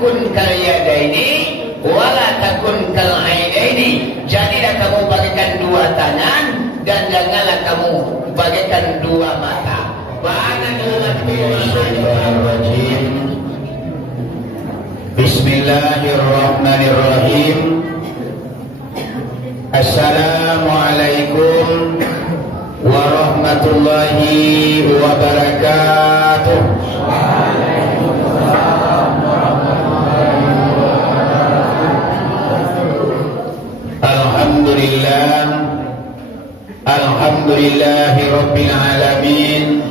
takun kal yadaini wala takun kal ainaini. Jadilah kamu bagaikan dua tangan dan janganlah kamu bagaikan dua mata. Bismillahirrahmanirrahim. Assalamualaikum warahmatullahi wabarakatuh. Alhamdulillahi rabbil alamin.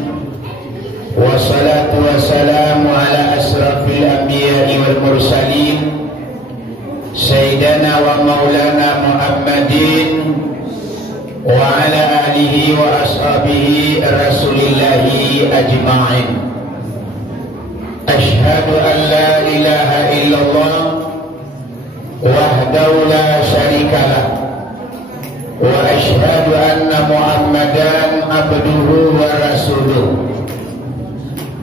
Wassalatu wassalamu ala asrafil anbiya'i wal mursalin Sayyidina wa maulana Muhammadin wa ala alihi wa ashabihi rasulillahi ajma'in. Ashhadu an la ilaha illallah wahdahu la syarikalah wa ashhadu anna Muhammadan abduhu wa rasuluh.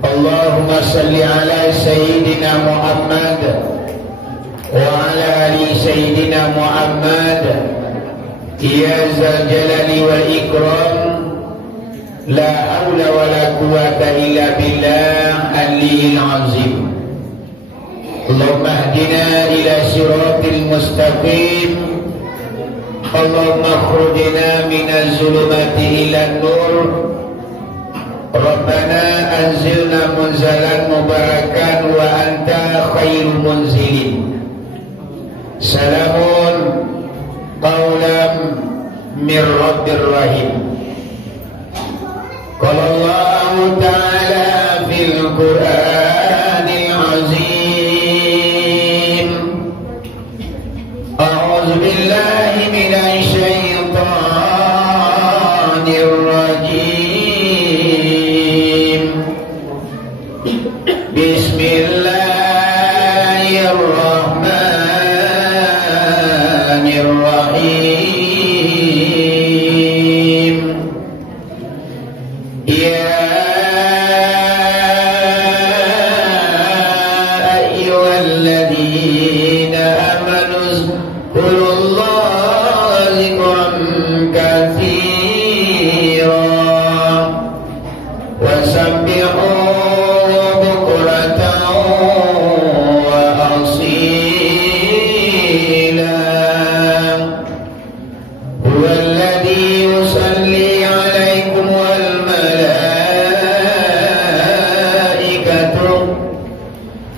Allahumma salli ala Sayyidina Muhammad wa ala ali Sayyidina Muhammad. Ya zal jalali wal ikram, la hawla wa la quwwata illa billah al-aliyyil azim. Allahumma hdina ila siratil mustaqim. Allahumma akhrujna minaz zulumati ilan nur. Rabbana anzilna munzalan mubarakan wa anta khairul munzilin. Salamun qawlan min rabbir rahim. Qala Allah ta'ala fil Qur'anil azim. A'udzu billahi minasy syaithanir rajim. Bismillahirrahmanirrahim. Ya ayyuhalladzina amanu zkurullaha zikran katsiran wasabbihu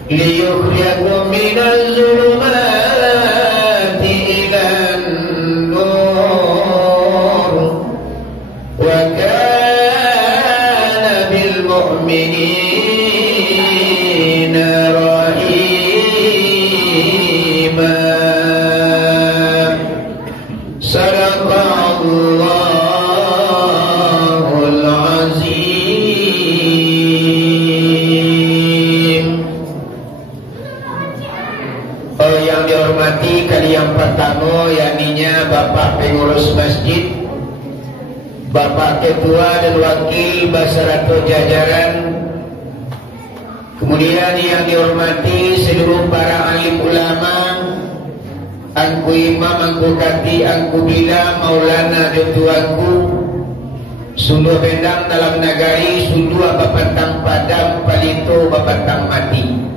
liyukhrijakum minaz zulumati ilan nur wa kana bil mu'minina rahima. Sadaqallahul azim. Yang dihormati kali yang pertama, yakninya Bapak Pengurus Masjid, Bapak Ketua dan Wakil Basaratul Jajaran, kemudian yang dihormati seluruh para alim ulama, angku imam, angku kati, angku bila, maulana dan tuanku, sunduh bendang dalam nagari, sunduh bapatang padam, palito bapatang mati.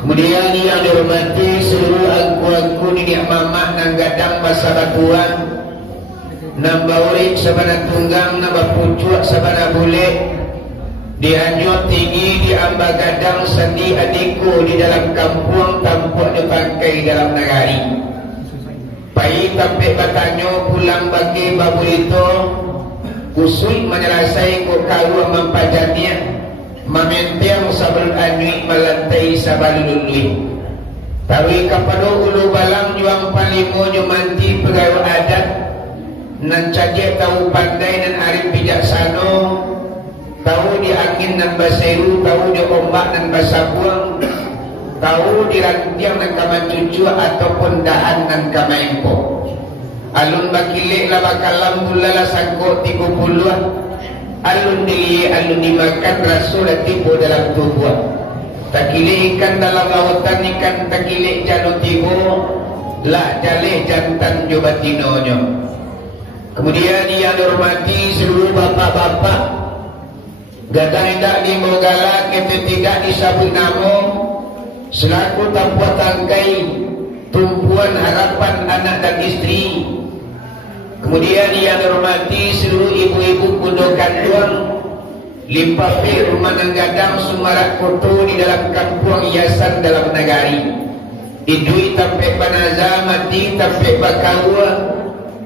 Kemudian yang dihormati seluruh angku-angku nenek mamak nang gadang basa batuan, nang baurik sabana tunggang, nang bapucuk sabana bulik, dianjur tinggi di amba gadang sandi adikku di dalam kampung tampuk di bangkai dalam nagari. Pai sampai batanyo pulang bagi babu itu, usul menyelesai ku kalu mempajatnya. Mementiang sabalun anui melantai sabalun lui. Tawi kapado ulu balang juang palimo jumanti pegawai adat. Nan caje tahu pandai nan arif bijaksana. Tahu di angin nan baseru, tahu di ombak nan basabuang. Tahu di rantiang nan kamacucu ataupun daan nan kamaimpo. Alun bakilik la bakalam tulala sangkut 30. Alun dili alun dimakan rasul tipu dalam tubuh. Tak takilih ikan dalam lautan ikan takilih janu tibo lah jalih jantan jobatinonya. Kemudian yang dihormati seluruh bapak-bapak, gadang tidak dimogala kita tidak disabut nama selaku tanpa tangkai tumpuan harapan anak dan istri. Kemudian yang dihormati seluruh ibu-ibu kundukan tuang limpah rumah gadang sumarak koto di dalam kampung hiasan dalam negari. Idui tampe banaza mati tampe bakawa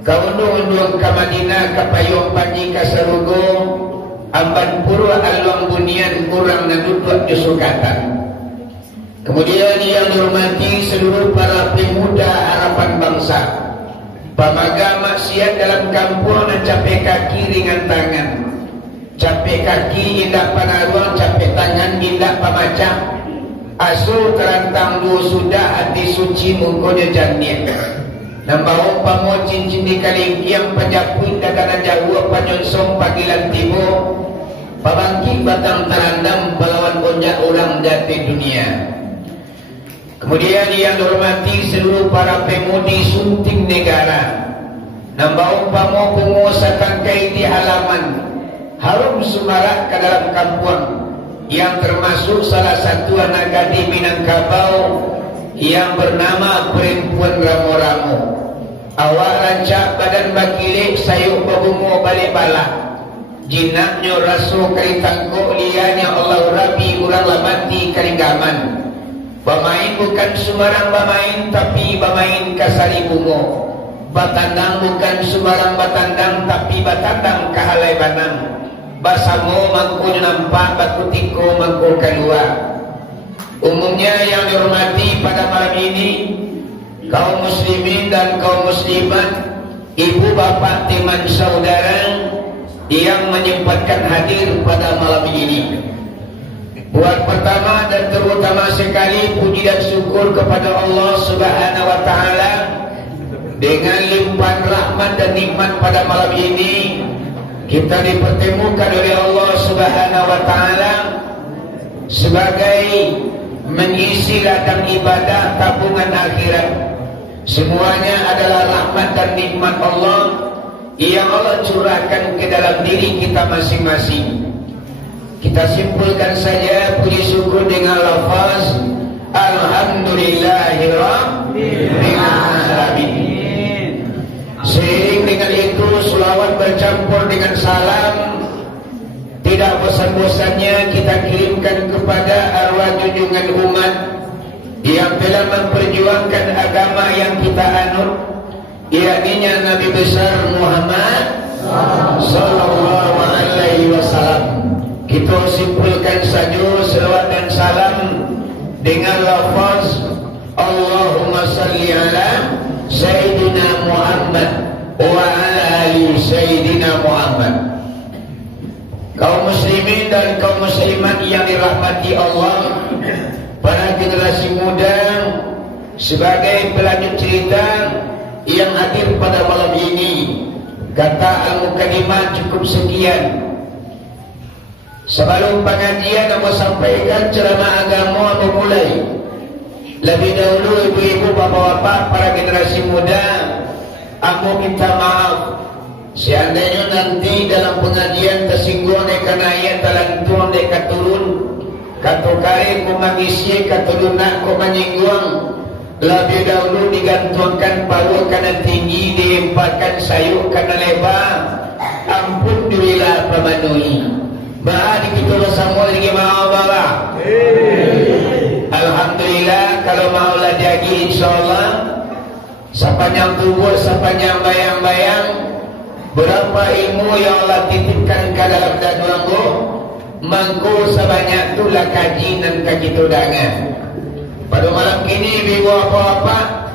kaunu-unuang ka Madinah kapayong panyi kasarugo amban puro alwang bunian kurang naduduk jusukatan. Kemudian yang dihormati seluruh para pemuda harapan bangsa, pamaga maksiat dalam kampung dan capek kaki ringan tangan, capek kaki indah panaruang, capek tangan indah pamacak, asuh terantang lu sudah hati suci mungkonya jannah. Nambah pamo cincin di kalingkiang panjapuin dadana jauh panyonsong pagilan tibo pabangki batang terandam pelawan onjak ulang jati dunia. Kemudian yang dihormati seluruh para pemudi sunting negara, nambah pamo penguasa tangkai di halaman harum sumarak ke dalam kampung yang termasuk salah satu anak gadis Minangkabau yang bernama perempuan Ramo-Ramo. Awak rancak badan bakilih sayuk babungo balik balak, jinaknya rasul kali tangkuk lianya Allah rabi urang lamati kalinggaman. Bamain bukan sembarang bamain tapi bamain kasari bungo, batandang bukan sembarang batandang tapi batandang kahalai banang. Basamo mangko nampak bakutiko mangko keluar. Umumnya yang dihormati pada malam ini kaum muslimin dan kaum muslimat, ibu bapak teman saudara yang menyempatkan hadir pada malam ini. Buat pertama dan terutama sekali puji dan syukur kepada Allah Subhanahu wa taala dengan limpahan rahmat dan nikmat pada malam ini kita dipertemukan oleh Allah Subhanahu wa taala sebagai mengisi ladang ibadah tabungan akhirat. Semuanya adalah rahmat dan nikmat Allah yang Allah curahkan ke dalam diri kita masing-masing. Kita simpulkan saja puji syukur dengan lafaz Alhamdulillahirabbil alamin. Seiring dengan itu selawat bercampur dengan salam tidak bosan-bosannya kita kirimkan kepada arwah junjungan umat yang telah memperjuangkan agama yang kita anut, yakni Nabi besar Muhammad sallallahu alaihi wasallam. Kita simpulkan saja selawat dan salam dengan lafaz Allahumma salli ala Sayyidina Muhammad wa ala ali Sayyidina Muhammad. Kaum muslimin dan kaum muslimat yang dirahmati Allah, para generasi muda, sebagai pelanjut cerita yang hadir pada malam ini, kata al-mukadimah cukup sekian. Sebelum pengajian aku sampaikan ceramah agama memulai. Lebih dahulu ibu-ibu, bapak-bapak, para generasi muda, aku minta maaf seandainya nanti dalam pengajian tersinggung dekan ayat talantuan dekat turun katu kari ku mangisi katu lunak ku menyinggung. Lebih dahulu digantungkan paru kana tinggi, diempatkan sayuk kana lebar. Ampun durilah pemenuhi bahadi kita bersama lagi mau bala. Alhamdulillah kalau maulah jadi insyaAllah sepanjang tubuh, sepanjang bayang-bayang berapa ilmu yang Allah titipkan ke dalam daduanku, mangku sebanyak itulah kaji dan kaji tudangan. Pada malam ini ibu apa-apa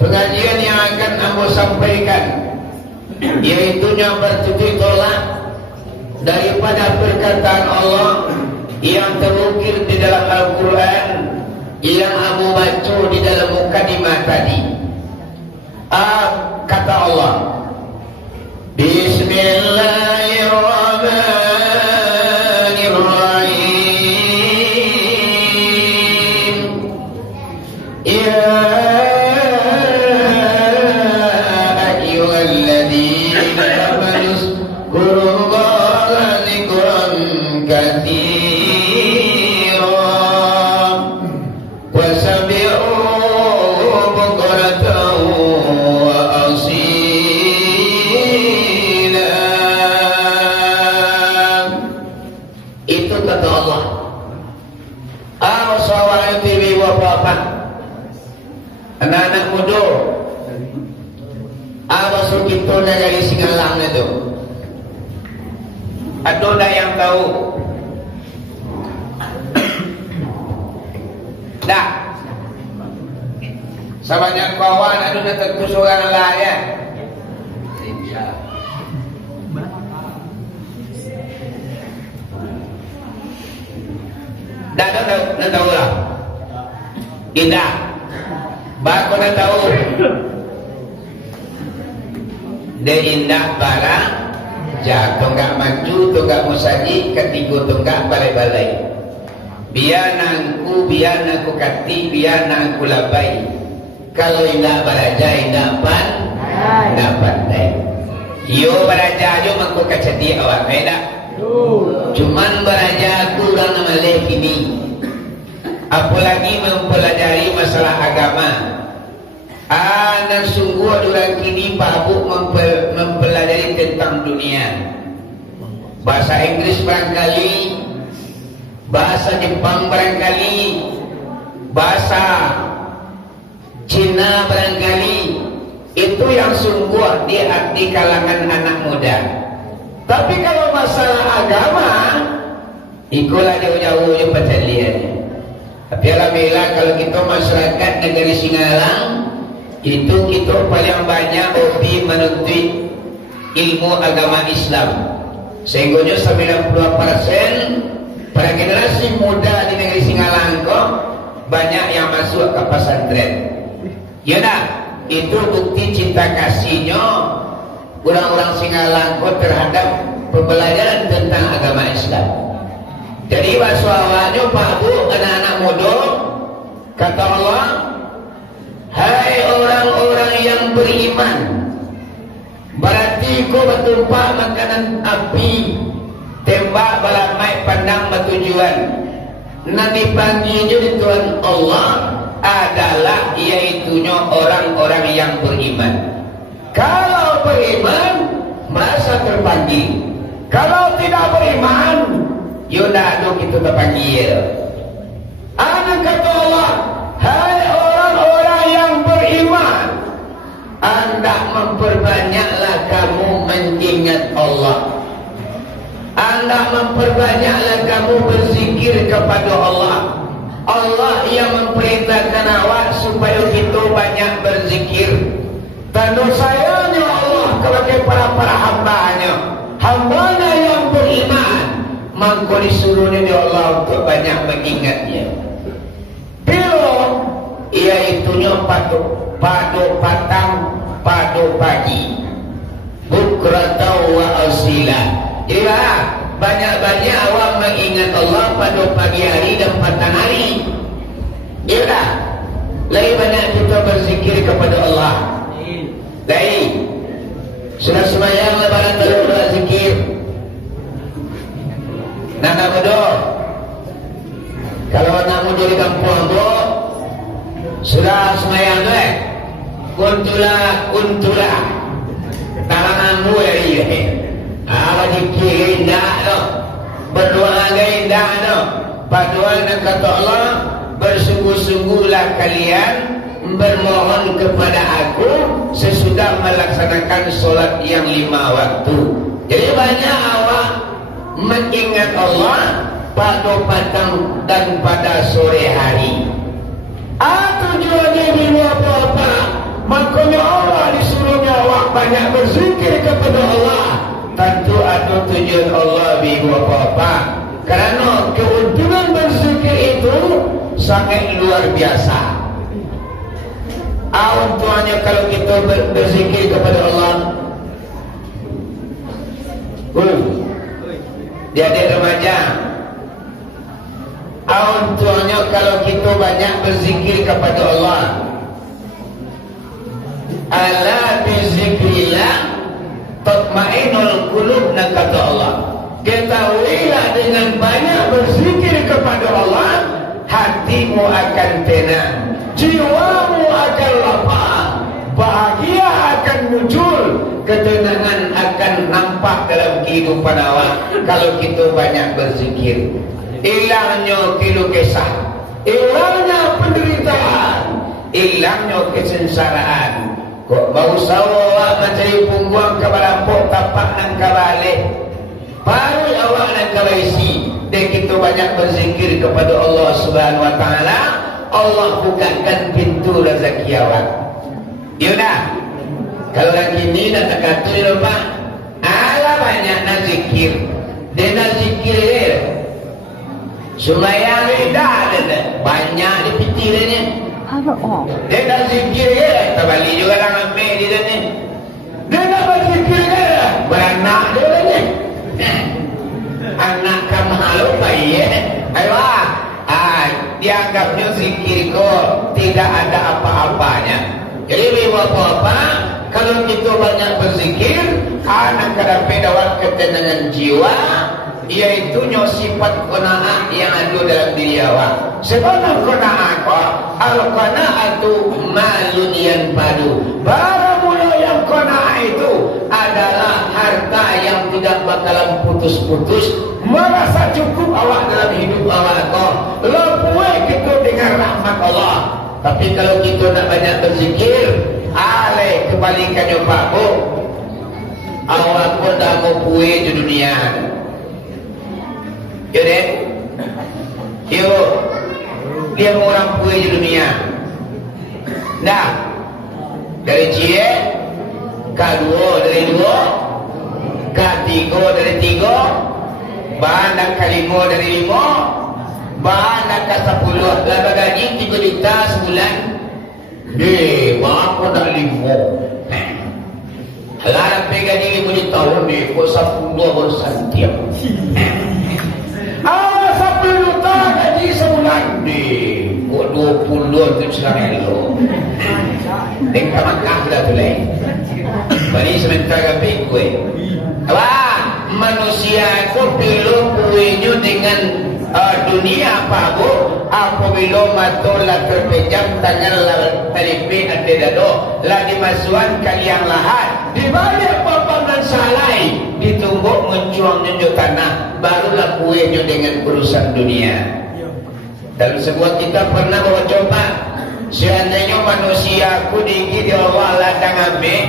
pengajian yang akan aku sampaikan, iaitunya bertutur tolak daripada perkataan Allah yang terukir di dalam Al-Quran yang aku baca di dalam mukadimah tadi. Kata Allah, Bismillahirrahmanirrahim. Anak-anak muda, masuk kita dari Singalang itu. Ada dah yang tahu? Dah. Sebanyak kawan ada nak tentu seorang lah ya. Dah tahu lah. Indah. Bako nak tahu. Dia indah barang jatuh enggak maju, tunggak musaji, ketiga tunggak balai-balai. Biar nangku kati, biar nangku labai. Kalau indah baraja, indah pandai. Yo baraja yo mangku kacati awak beda. Cuman baraja aku orang nama leh kini. Apalagi mempelajari masalah agama. Dan sungguh orang kini babuk mempelajari tentang dunia. Bahasa Inggris barangkali, bahasa Jepang barangkali, bahasa Cina barangkali. Itu yang sungguh di kalangan anak muda. Tapi kalau masalah agama, ikulah jauh-jauh je percaliannya. Tapi alhamdulillah kalau kita masyarakat negeri Singalang, itu kita paling banyak hobi menuntut ilmu agama Islam. Sehingga 90% para generasi muda di negeri Singalang kok banyak yang masuk ke pesantren. Ya dah, itu bukti cinta kasihnya orang-orang Singalang kok terhadap pembelajaran tentang agama Islam. Jadi bahasa awalnya Pak Bu, anak-anak muda, kata Allah, hai orang-orang yang beriman, berarti kau bertumpah makanan api, tembak balamai pandang bertujuan. Nanti panggilnya di Tuhan Allah adalah iaitunya orang-orang yang beriman. Kalau beriman merasa terpanggil. Kalau tidak beriman, yaudah aduh kita terpanggil. Anak kata Allah, hai orang-orang yang beriman, anda memperbanyaklah kamu mengingat Allah. Anda memperbanyaklah kamu berzikir kepada Allah. Allah yang memperintahkan awak supaya kita banyak berzikir. Tanda sayangnya Allah kepada para hambanya, hambanya yang beriman, maka disuruhnya di Allah untuk banyak mengingatnya. Bila iaitunya padu patang, padu pagi, bukratan wa asila. Jadi banyak-banyak awak mengingat Allah pada pagi hari dan petang hari. Iya, lebih banyak kita berzikir kepada Allah. Baik, sudah sembahyang lebaran baru berzikir. Anak muda, kalau anak muda di kampung tu sudah sembahyang tu, kuntula, tanganmu ya. Awak dikir indah tu, berdoa indah tu. Paduan kata Allah, bersungguh-sungguhlah kalian bermohon kepada aku sesudah melaksanakan solat yang 5 waktu. Jadi banyak awak mengingat Allah pada petang dan pada sore hari. Tujuannya ini apa-apa? Makanya Allah disuruhnya awak banyak berzikir kepada Allah. Tentu ada tujuan Allah bihu apa-apa. Kerana keuntungan berzikir itu sangat luar biasa. Tuannya kalau kita berzikir kepada Allah. Dia remaja. Tuannya kalau kita banyak berzikir kepada Allah. Ala bizikrillah tatmainul qulub, kata Allah. Ketahuilah dengan banyak berzikir kepada Allah, hatimu akan tenang, jiwamu akan lapang, bahagia akan muncul, ketenangan akan nampak dalam kehidupan awak kalau kita banyak berzikir. Hilangnya keluh kesah, hilangnya penderitaan, hilangnya kesengsaraan. Kok bau sawah mencari pungguang kabalampok tapak nang kabalik. Baru awak nang kabaisi. Dan kita banyak berzikir kepada Allah Subhanahu Wa Taala. Allah bukakan pintu rezeki awak. Yaudah. Kalau lagi ni nak kata lupa. Ala banyak nak zikir. Dia nak zikir dia. Semaya dah ada. Banyak di pikirannya. Dia nak zikir dia. Tak balik juga orang ambil dia ni. Dia nak berzikir dia. Beranak dia ni. Anak kamu halu baik. Ayo dianggapnya zikir kok tidak ada apa-apanya. Jadi apa-apa kalau kita banyak berzikir anak kadapat dapat ketenangan jiwa, iaitu sifat qanaah yang ada dalam diri awak. Sebab qanaah kok al-qanaatu malun yanfadu. Barang mula yang qanaah itu adalah harta yang tidak bakalan putus-putus. Merasa cukup awak dalam hidup awak kok. Lepuai kita dengan rahmat Allah. Tapi kalau kita nak banyak berzikir, alih kebalikannya Pak Bu, awak pun dah mau puai di dunia. Yaudah, yuk, dia mau orang puai di dunia. Nah, dari cie, K2 dari 2, K3 dari 3, Bahan K5 dari 5, Bahan K10. Laba gaji 3 juta sebulan. Maaf dah 5. Larang gaji 5 juta kok 10 bosan tiap. 10 juta gaji sebulan. Kok 20 tu sekarang itu. Tengah makan dah tu lain. Bani sementara kapik kue. Wah, manusia itu perlu kuenya dengan dunia apa Bu? Apabila matolah terpejam tanganlah talipi ante dado lah dimasuan kalian lahat di balik papan dan salai ditumbuk mencuang nunjuk tanah barulah kuenya dengan urusan dunia. Dalam sebuah kita pernah bawa coba seandainya manusia aku digigit Allah ladang ambil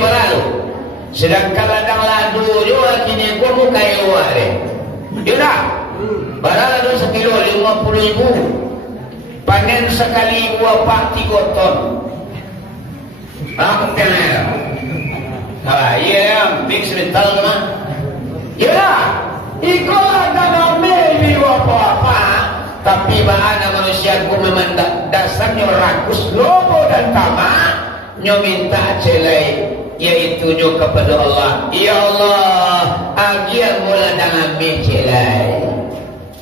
berlalu sedangkan ladang ladu juga kini aku muka luar deh. Yaudah, barang ada sekilo 50.000, panen sekali buah pak 3 ton. Apa kena? Iya, mix mental kan? Yaudah, ikut ada ambil apa-apa, tapi bahana manusia ku memang dasarnya rakus, lobo dan tamak, nyo minta celai. Iaitu kepada Allah. Ya Allah, agian mula dengan mencelai.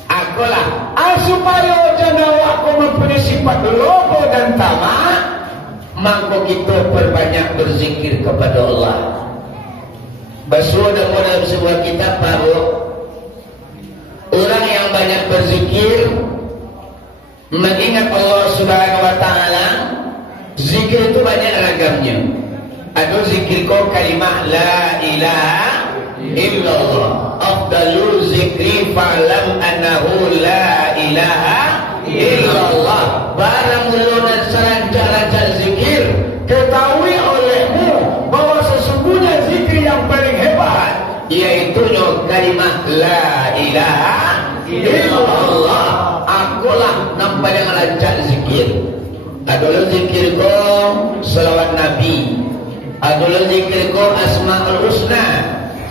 Akulah supaya jangan aku mempunyai sifat lobo dan tamak, maka kita perbanyak berzikir kepada Allah. Basuh dalam sebuah kitab baru, orang yang banyak berzikir mengingat Allah Subhanahu Wa Taala. Zikir itu banyak ragamnya. Ada zikir kau kalimah la ilaha illallah. Afdalul zikri fa'lam annahu la ilaha illallah. Barang mulunan selancar-lancar zikir, ketahui olehmu bahwa sesungguhnya zikir yang paling hebat yaitu kalimah la ilaha illallah. Akulah nampak yang lancar zikir. Adalah zikir kau selawat Nabi, adalah zikir ko Asmaul Husna,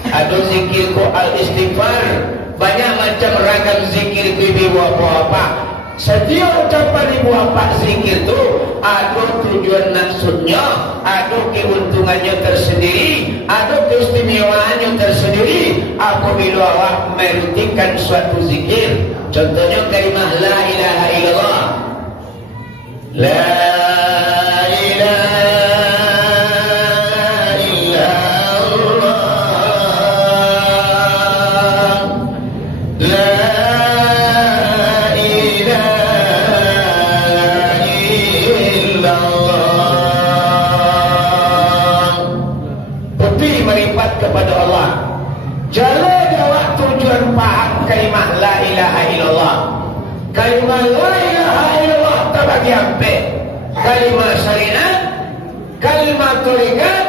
ada zikir ko Al-Istighfar. Banyak macam ragam zikir ko ibu apa-apa. Setiap ucapan ibu apa zikir tu ada tujuan maksudnya, ada keuntungannya tersendiri, ada keistimewaannya tersendiri apabila awak merutikan suatu zikir. Contohnya kalimah la ilaha illallah. La kepada Allah. Jalan awak tujuan faham kalimah la ilaha illallah. Kalimah la ilaha illallah terbagi empat. Kalimah syariat, kalimah tarikat,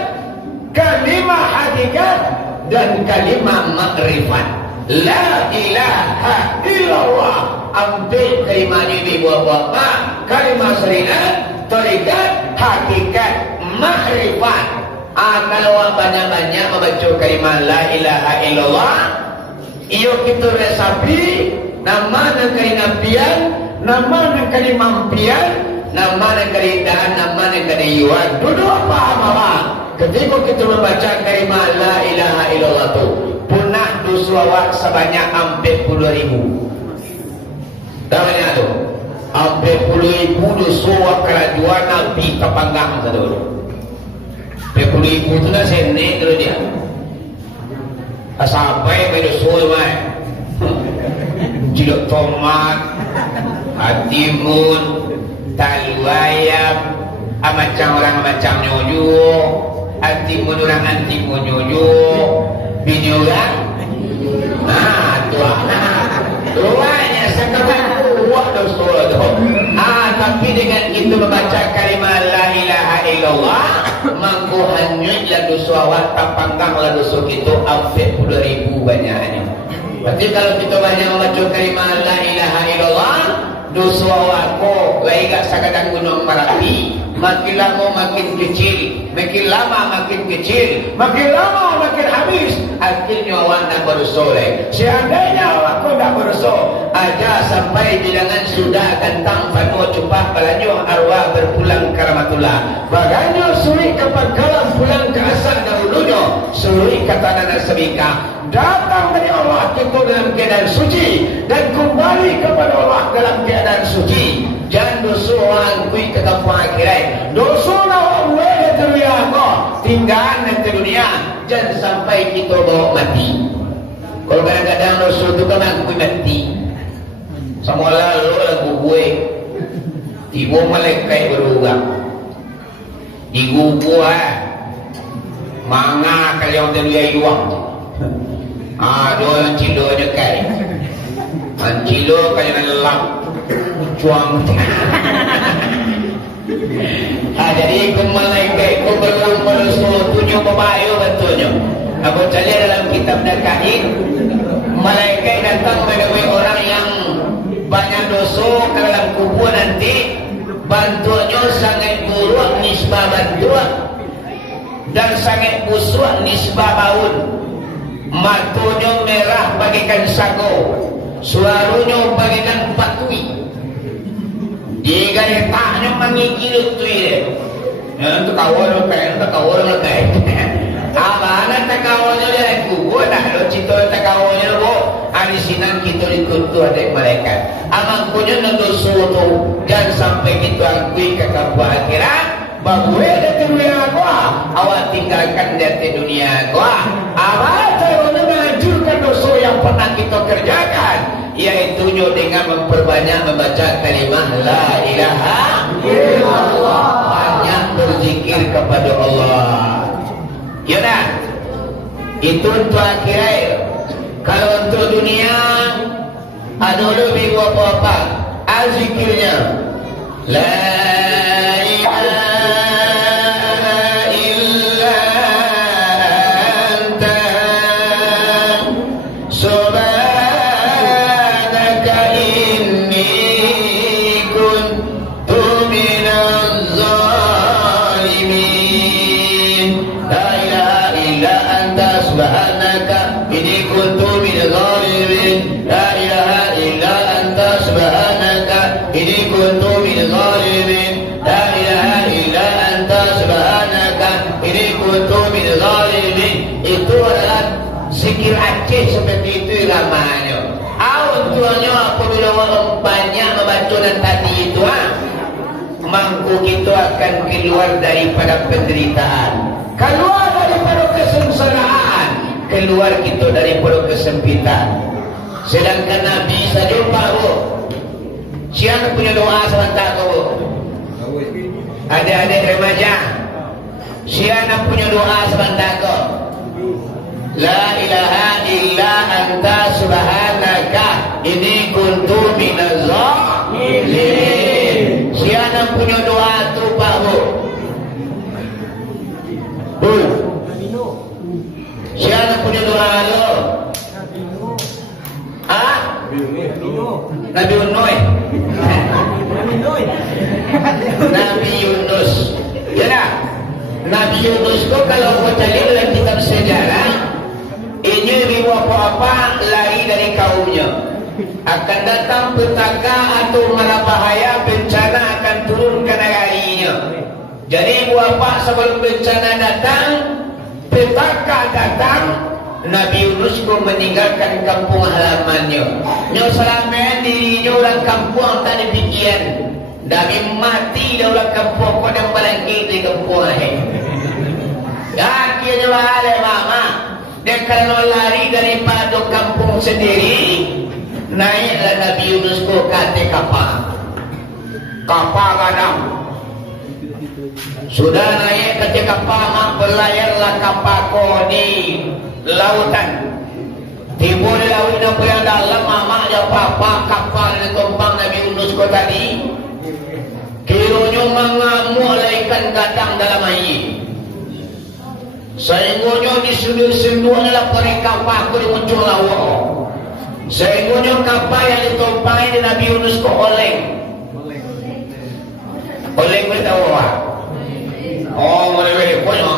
kalimah hakikat, dan kalimah makrifat. La ilaha illallah. Ambil kalimah ini buat-buat. Kalimah syariat, tarikat, hakikat, makrifat. Kalau banyak-banyak membaca kalimah la ilaha illallah, iyo kita resapi nama dan kainapian, nama dan kalimampian, nama dan kerindahan, nama dan keindahan. Duduk apa? Ketika kita membaca kalimah la ilaha illallah tu, punah dosa awak sebanyak 40,000. Namanya tu 40,000 dosa awak kerajuan Nabi kepanggang satu. 40,000 tu dah senek dulu dia. Sampai pada dosa mai. Cilok tomat, hatimun, talu ayam, macam orang macam nyoyo, hatimun orang hatimun nyoyo, bini orang, tuanya sekarang kuat dosa tu. Tapi dengan itu membaca kalimah la ilaha illallah, mangko hanyutlah dosa awak, tapangkanglah dosa kita 40,000 banyaknya. Tapi kalau kita banyak membaca kalimah la ilaha illallah, dosa awak kok lain sekadar gunung Merapi, makin lama makin kecil, makin lama makin kecil, makin lama makin habis. Akhirnya awak nak berdosa lagi. Seandainya awak kau tak berdosa, aja sampai bilangan sudah gantang panu cepat balanya arwah berpulang ke rahmatullah. Baganya suri kapan kalam pulang ke asal dahulunya, suri kata nana sebika. Datang dari Allah kita dalam keadaan suci dan kembali kepada Allah dalam keadaan suci. Jangan dosa orang kui kata akhirat. Dosa orang boleh terlihat tinggal di dunia. Jangan sampai kita bawa mati. Kalau kadang-kadang dosa itu kan aku mati. Semua lalu lagu gue. Tiba malaikat berubah. Igu manga kalian terlihat iwang. Doa cilo dekat. Cilo kaya lelap cuang. Jadi ikut malaikat ikut berulang bersuruh tunjuk membayu betulnya. Aku cari dalam kitab Dakain, malaikat datang menemui orang yang banyak dosa ke dalam kubur nanti. Bantuannya sangat buruk nisbah bantuan dan sangat busuk nisbah baun. Matunya merah bagikan sago, suaranya bagikan patui, dia taknya mengikir tu dia. Untuk kawal lekai, untuk kawal lekai. Abang tak kawalnya dia kubur dah. Lo cito tak kawalnya lo. Alisinan kita ikut tu ada malaikat. Amang punya dosa tu dan sampai kita akui ke kampung akhirat. Bagus dari dunia gua, awak tinggalkan dari dunia gua. Awak terus menghancurkan dosa yang pernah kita kerjakan, yaitu dengan memperbanyak membaca kalimah la ilaha illallah, banyak berzikir kepada Allah. Ya dah, itu untuk akhirat. Kalau untuk dunia, ada lebih apa-apa, azikirnya la ilaha zikir Aceh seperti itu namanya. Tuannya apabila orang banyak membaca dan tadi itu, mangku kita akan keluar daripada penderitaan, keluar daripada kesengsaraan, keluar kita daripada kesempitan. Sedangkan Nabi saja baru siapa punya doa sebentar tu? Adik-adik remaja, siapa punya doa sebentar tu? La ilaha illa anta subhanaka inni kuntu minaz zalimin. Nabi Nabi Yunus. Ya, Nabi Yunus tu kalau kau cari dalam kitab sejarah, ini riwayat apa lari dari kaumnya. Akan datang petaka atau mara bahaya, bencana akan turun ke negerinya. Jadi apa sebelum bencana datang, petaka datang, Nabi Yunus pun meninggalkan kampung halamannya. Nyo selama dirinya orang kampung tak demikian. Nabi mati dah orang kampung kau dan balangkit di kampung ni. Akhirnya wahai mama, dia kalau lari daripada kampung sendiri, naiklah Nabi Yunus ke kate kapal. Kapal kadang sudah naik ke kapal, berlayarlah kapal kau di lautan. Timbul di laut yang dalam, mama ya papa kapal yang tumpang Nabi Yunus kau tadi. Kiranya mengamuk ikan gadang dalam air. Sehingga disuduh-suduh adalah mereka kapal di muncul lawa. Sehingga kapal yang ditumpangi di Nabi Yunus ke oleng. Oleng beritahu apa? Oh, boleh punya.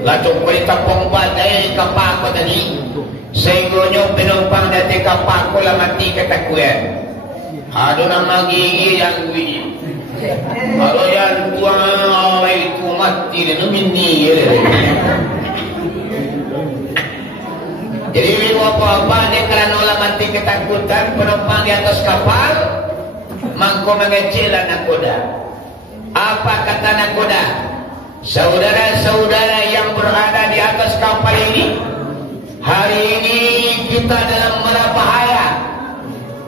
Lalu kita pembadai kapal ko tadi. Sehingga penumpang dari kapal ko lah mati ketakuan. Ada nama gigi yang biji. Kalau yang tua itu mati dan mini. Jadi apa-apa dia kerana olah mati ketakutan, penumpang di atas kapal mangko mengecil anak kuda. Apa kata anak kuda? Saudara-saudara yang berada di atas kapal ini, hari ini kita dalam bahaya.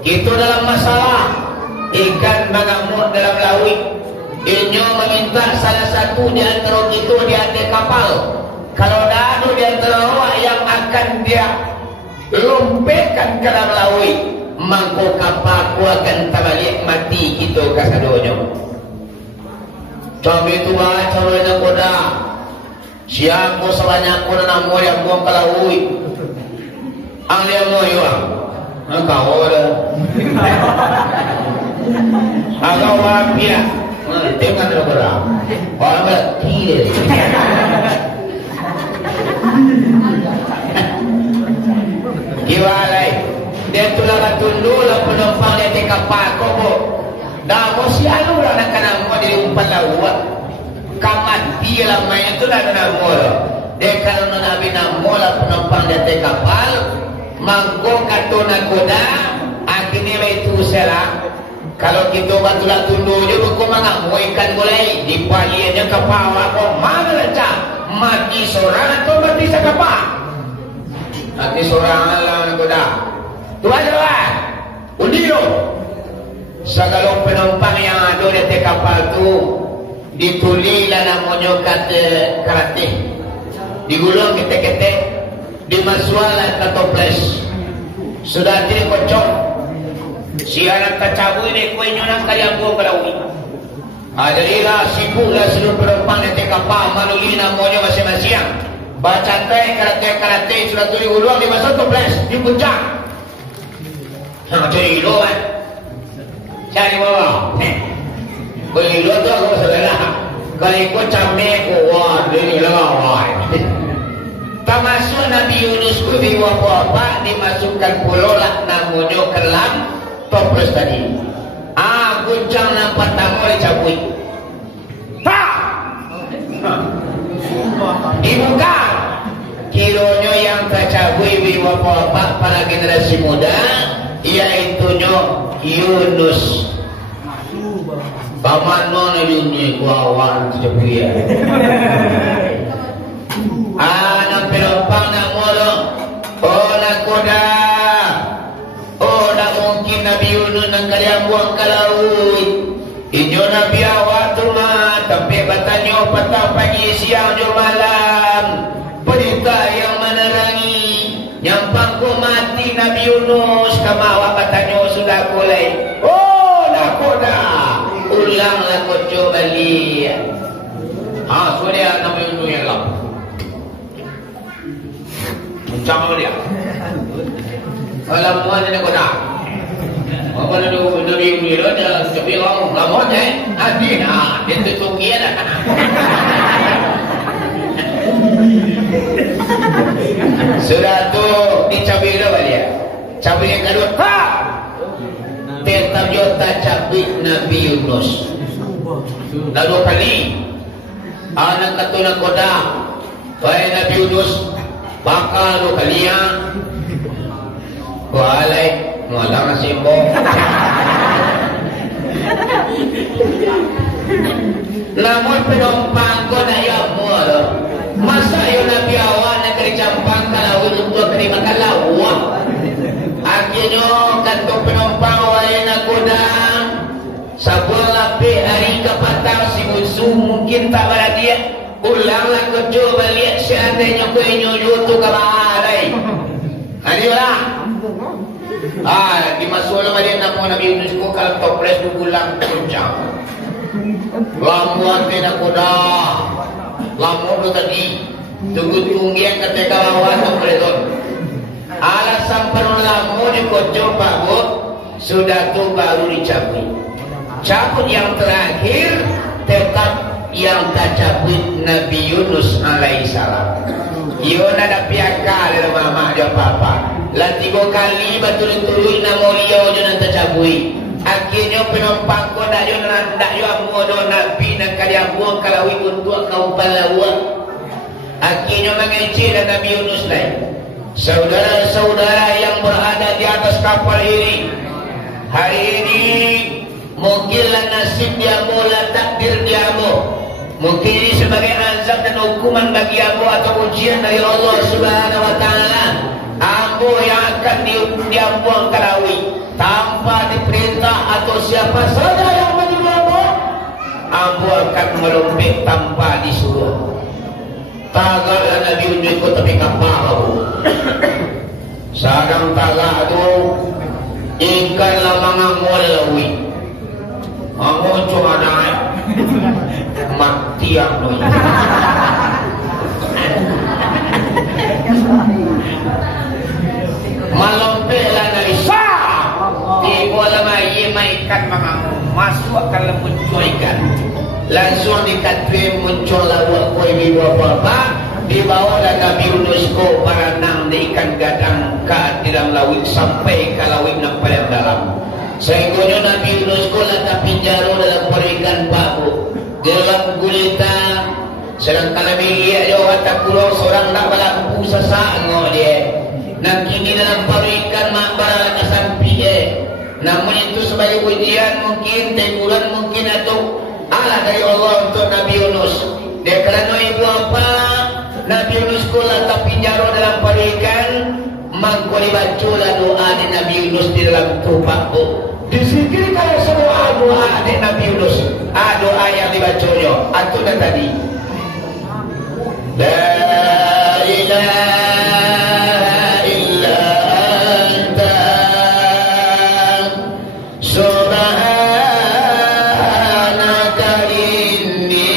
Kita dalam masalah. Ikan mengamuk dalam laut. Inyo meminta salah satu di antara kita di atas kapal. Kalau dah ada di antara awak yang akan dia lumpekkan ke dalam laut, mangko kapal ku akan terbalik mati kita kasadonyo. Tapi itu cara nak koda. Siapa sebanyak koda nak mau yang buang ke laut. Ang dia mau yang engkau dah. Agak wapia. Tengok tu koda. Orang berkira. Gimana? Dia tulah katundul penumpang dia di kapal kobo. Dah mesti alu lah nak kena mau di umpan laut. Kamat dia lah main tu dah kena mau. Dia kalau Nabi namo lah penumpang dia di kapal, mangkok katuna kuda, akhirnya itu salah. Kalau kita batulah tunduk je, kau mangak mau ikan mulai di paliannya kapal aku mana lencah mati seorang atau mati sekapal. Mati seorang lah kuda. Tu aja lah. Undi lo. Segala penumpang yang ada di kapal tu ditulilah namanya kata karate. Digulung ketek-ketek, dimasuklah ke toples. Sudah jadi kocok. Si anak tercabut ini kuenya nak kalian buang ke laut. Jadilah sibuklah seluruh penumpang di kapal melalui namanya masing-masing. Baca teh karate sudah tulis gulung dimasuk toples di puncak. Jadi lo kan. Cari bawah. Beli lo tu aku saudara. Kalau ikut camek, wah ini lah. Termasuk Nabi Yunus di apa dimasukkan pulau lah namanya kelam toples tadi. Guncang nampak tamu dicabut. Tak. Dibuka. Kiranya yang tercabut di apa para generasi muda, iaitunya Yunus. Bagaimana Yunus kawan tercabut ya? Anak penumpang nak mula. Oh nak kuda. Oh nak mungkin Nabi Yunus nak kalian buang ke laut. Inyo Nabi awak tu mah. Tapi bertanya petang pagi siang jom malam. Berita yang menerangi. Nyampang ku mati Nabi Yunus. Kamu awak bertanya sudah kulai. Oh nak kuda. Ulanglah kocok balik. Sudah Nabi Yunus yang lama. Macam dia. Kalau muat dia kodak. Apa Nabi Muhammad dah tapi lama adi dia tutup dia dah. Sudah tu dicabai dah dia. Cabai yang kedua tetap jota cabai Nabi Yunus. Dah 2 kali anak katuna koda baik Nabi Yunus bakal 2 kali ya. Walai malah simbo. Namun penumpang ko na yamu masa yung Nabi awan na karicampang kalawin untuk terima kalawah. Akhirnya kanto penumpang wala na kuda sa buwan lapi hari kapatang si musuh mungkin tak beradia ulanglah kecoba lihat seandainya ko inyunyuto ka mahalay. Ano lah? Dimasuk lah dia nama Nabi Yunus ko kalau toples dugulang kencang. Lamuan tidak kuda. Lamu tu tadi tunggu tunggian ketika lawan topleton. Alasan penuh lamu di kocok Pak Bu sudah tu baru dicabut. Cabut yang terakhir tetap yang tak cabut Nabi Yunus alaihissalam. Iyon ada piaka dari mama dia papa. Lah 3 kali betul-betul nama dia jangan tercabui. Akhirnya penumpang ko dak yo amu do Nabi nak kaya buang kalau untuk kau balawa. Akhirnya mengecil Nabi Yunus lain. Saudara-saudara yang berada di atas kapal ini, hari ini mungkinlah nasib dia bola takdir dia mo. Mungkin ini sebagai azab dan hukuman bagi aku atau ujian dari Allah Subhanahu wa taala. Ambo yang akan diambuang kalawi tanpa diperintah atau siapa saja yang menyuruh ambo akan melompet tanpa disuruh. Tagalah Nabi Yunus tapi kapal sarang tagak tu ikan lamang lawi ambo cuma naik mati aku. Malompehlah dari sah di bola maye maikan masuk akan lembut ikan langsung dikatui muncul lawa koi biwa bapa dibawa dan Nabi Yunus ko para nang di ikan gadang ke dalam lawik sampai ke lawik yang paling dalam. Sehingga Nabi Yunus ko lata pinjaro dalam perikan babu dalam gulita sedangkan Nabi lihat dia watak pulau seorang nak berlaku sesango dia nak kini dalam perikan mak barang sampai dia. Namun itu sebagai ujian mungkin teguran mungkin atau Allah dari Allah untuk Nabi Yunus. Dia kerana ibu apa Nabi Yunus sekolah tapi jaro dalam perikan mangko dibacalah doa di Nabi Yunus di dalam tupak bu. Disikir kalau semua doa di Nabi Yunus. Doa yang dibacanya atau dah tadi. La ilaha illa anta subhanaka inni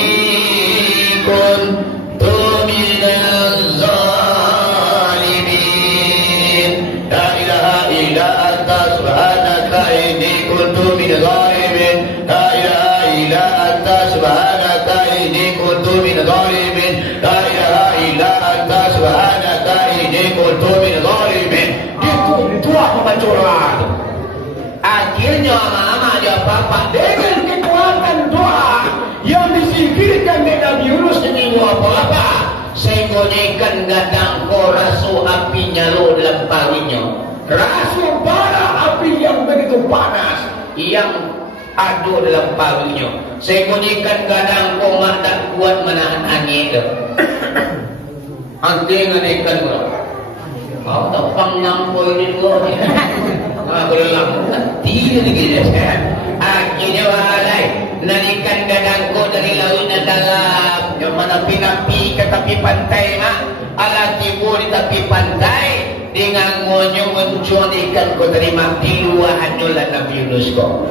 kuntu minaz zalimin. La ilaha illa anta subhanaka inni kuntu minaz zalimin. La ilaha illa anta subhanaka inni kuntu minaz zalimin. La ilaha illa anta subhanaka inni kuntu minaz zalimin. Itu apa bacoran? Akhirnya mama dia papa dengan kekuatan doa yang disikirkan di Nabi Yunus ini apa-apa sehingga ikan gadang ko rasu api nyalo dalam parinya. Rasu bara api yang begitu panas yang ada dalam parinya sehingga ikan gadang ko tak kuat menahan angin itu. Anting ikan ko kau tak panjang ko ini ko berlaku tidak begitu. Akhirnya walai narikan gadangku dari laut dalam yang mana pinapi ke tepi pantai ala tibu di tepi pantai dengan ngonyong muncul ikan ko terima di luar hanulan Nabi Yunus ko.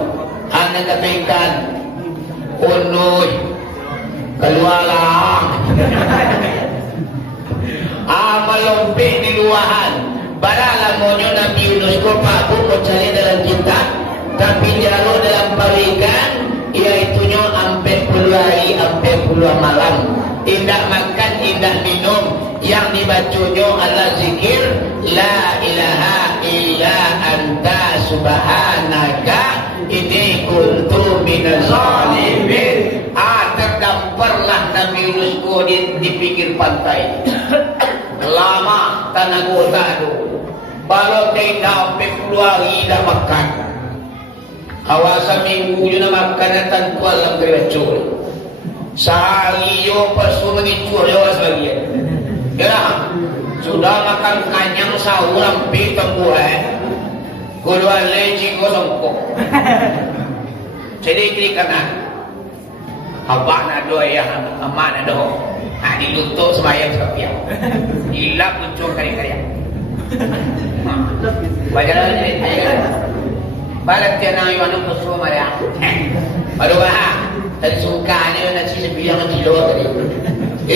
Anak katakan unui keluarlah melompet di luahan. Baralah monyo Nabi Yunus ko pabu ko cari dalam kita Tapi jauh dalam parikan iaitunya 40 hari 40 malam. Tidak makan, tidak minum. Yang dibacanya adalah zikir la ilaha illa anta subhanaka inni kuntu minaz zalimin. Terdamparlah Nabi Yunus di pinggir pantai. Lama tanah gota tu. Baru tidak 40 hari dah makan. Kawasan minggu je nak makan dan tuan dalam keracul. Sehari yo pasu mengicur yo sebagian. Ya, sudah makan kanyang sahur hampir tembuhan. Kedua leci kosongkok. Jadi kiri kanan. Abah nak doa yang aman nak doa. Dilutuk sembahyang sepiak. Hilap muncul karya-karya. Bajalan ni. Balat tiada yang anu pesu maria. Baru bah. Tadi suka ni nasi sebilang kilo tadi.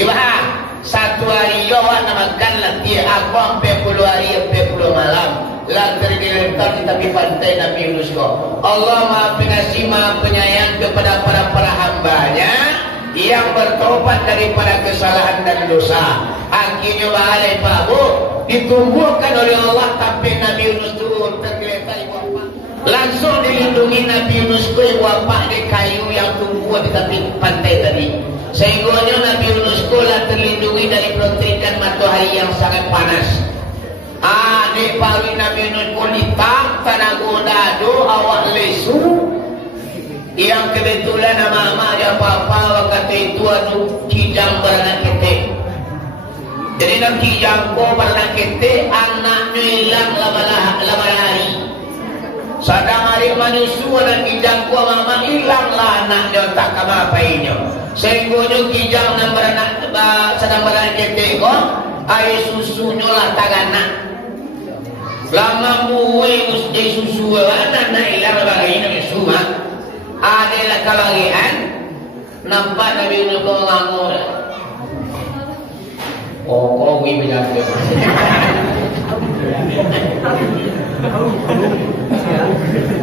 Bah. Satu hari yo nak makan lagi aku 40 hari 40 malam. Lah tergelentar di tepi pantai Nabi Yunus ko. Allah Maha Pengasih Maha Penyayang kepada para hambanya yang bertobat daripada kesalahan dan dosa. Akhirnya balai Pak Bu ditumbuhkan oleh Allah sampai Nabi Yunus turun tergeletak ibu bapa. Langsung dilindungi Nabi Yunus ko ibu bapa di kayu yang tumbuh di tepi pantai tadi. Sehingga Nabi Yunus ko lah terlindungi dari pelantikan matahari yang sangat panas. Di pagi Nabi Yunus pun ditang tanah godado awak lesu. Yang kebetulan nama dia apa-apa waktu itu anu kijang beranak ketek. Jadi nak kijang ko beranak ketek anaknya hilang lama hari. Sadang hari manusia dan kijang ko mama hilang lah anaknya tak kemapainya. Sehingga kijang dan beranak sedang beranak ketek ko air susunya lah tagana. Lama buai mesti susu anak hilang bagaimana semua. Adalah kelahiran nampak Nabi Yunus mengangur. Oh, kau bilang tu.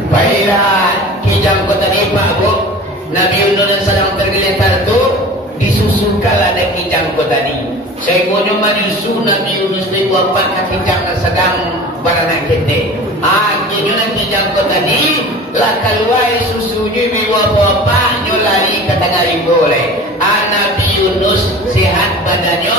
Baiklah, kijang kota ni Pak Bu. Nabi Yunus sedang tergeletar tu disusukanlah ada kijang kota ni. Sehingga manusia Nabi Yunus ni buat kijang sedang beranak ketek. Akhirnya kijang kota ni lah keluar susunya biwa bapa nyolari ke tengah boleh. Nabi Yunus sehat badannya,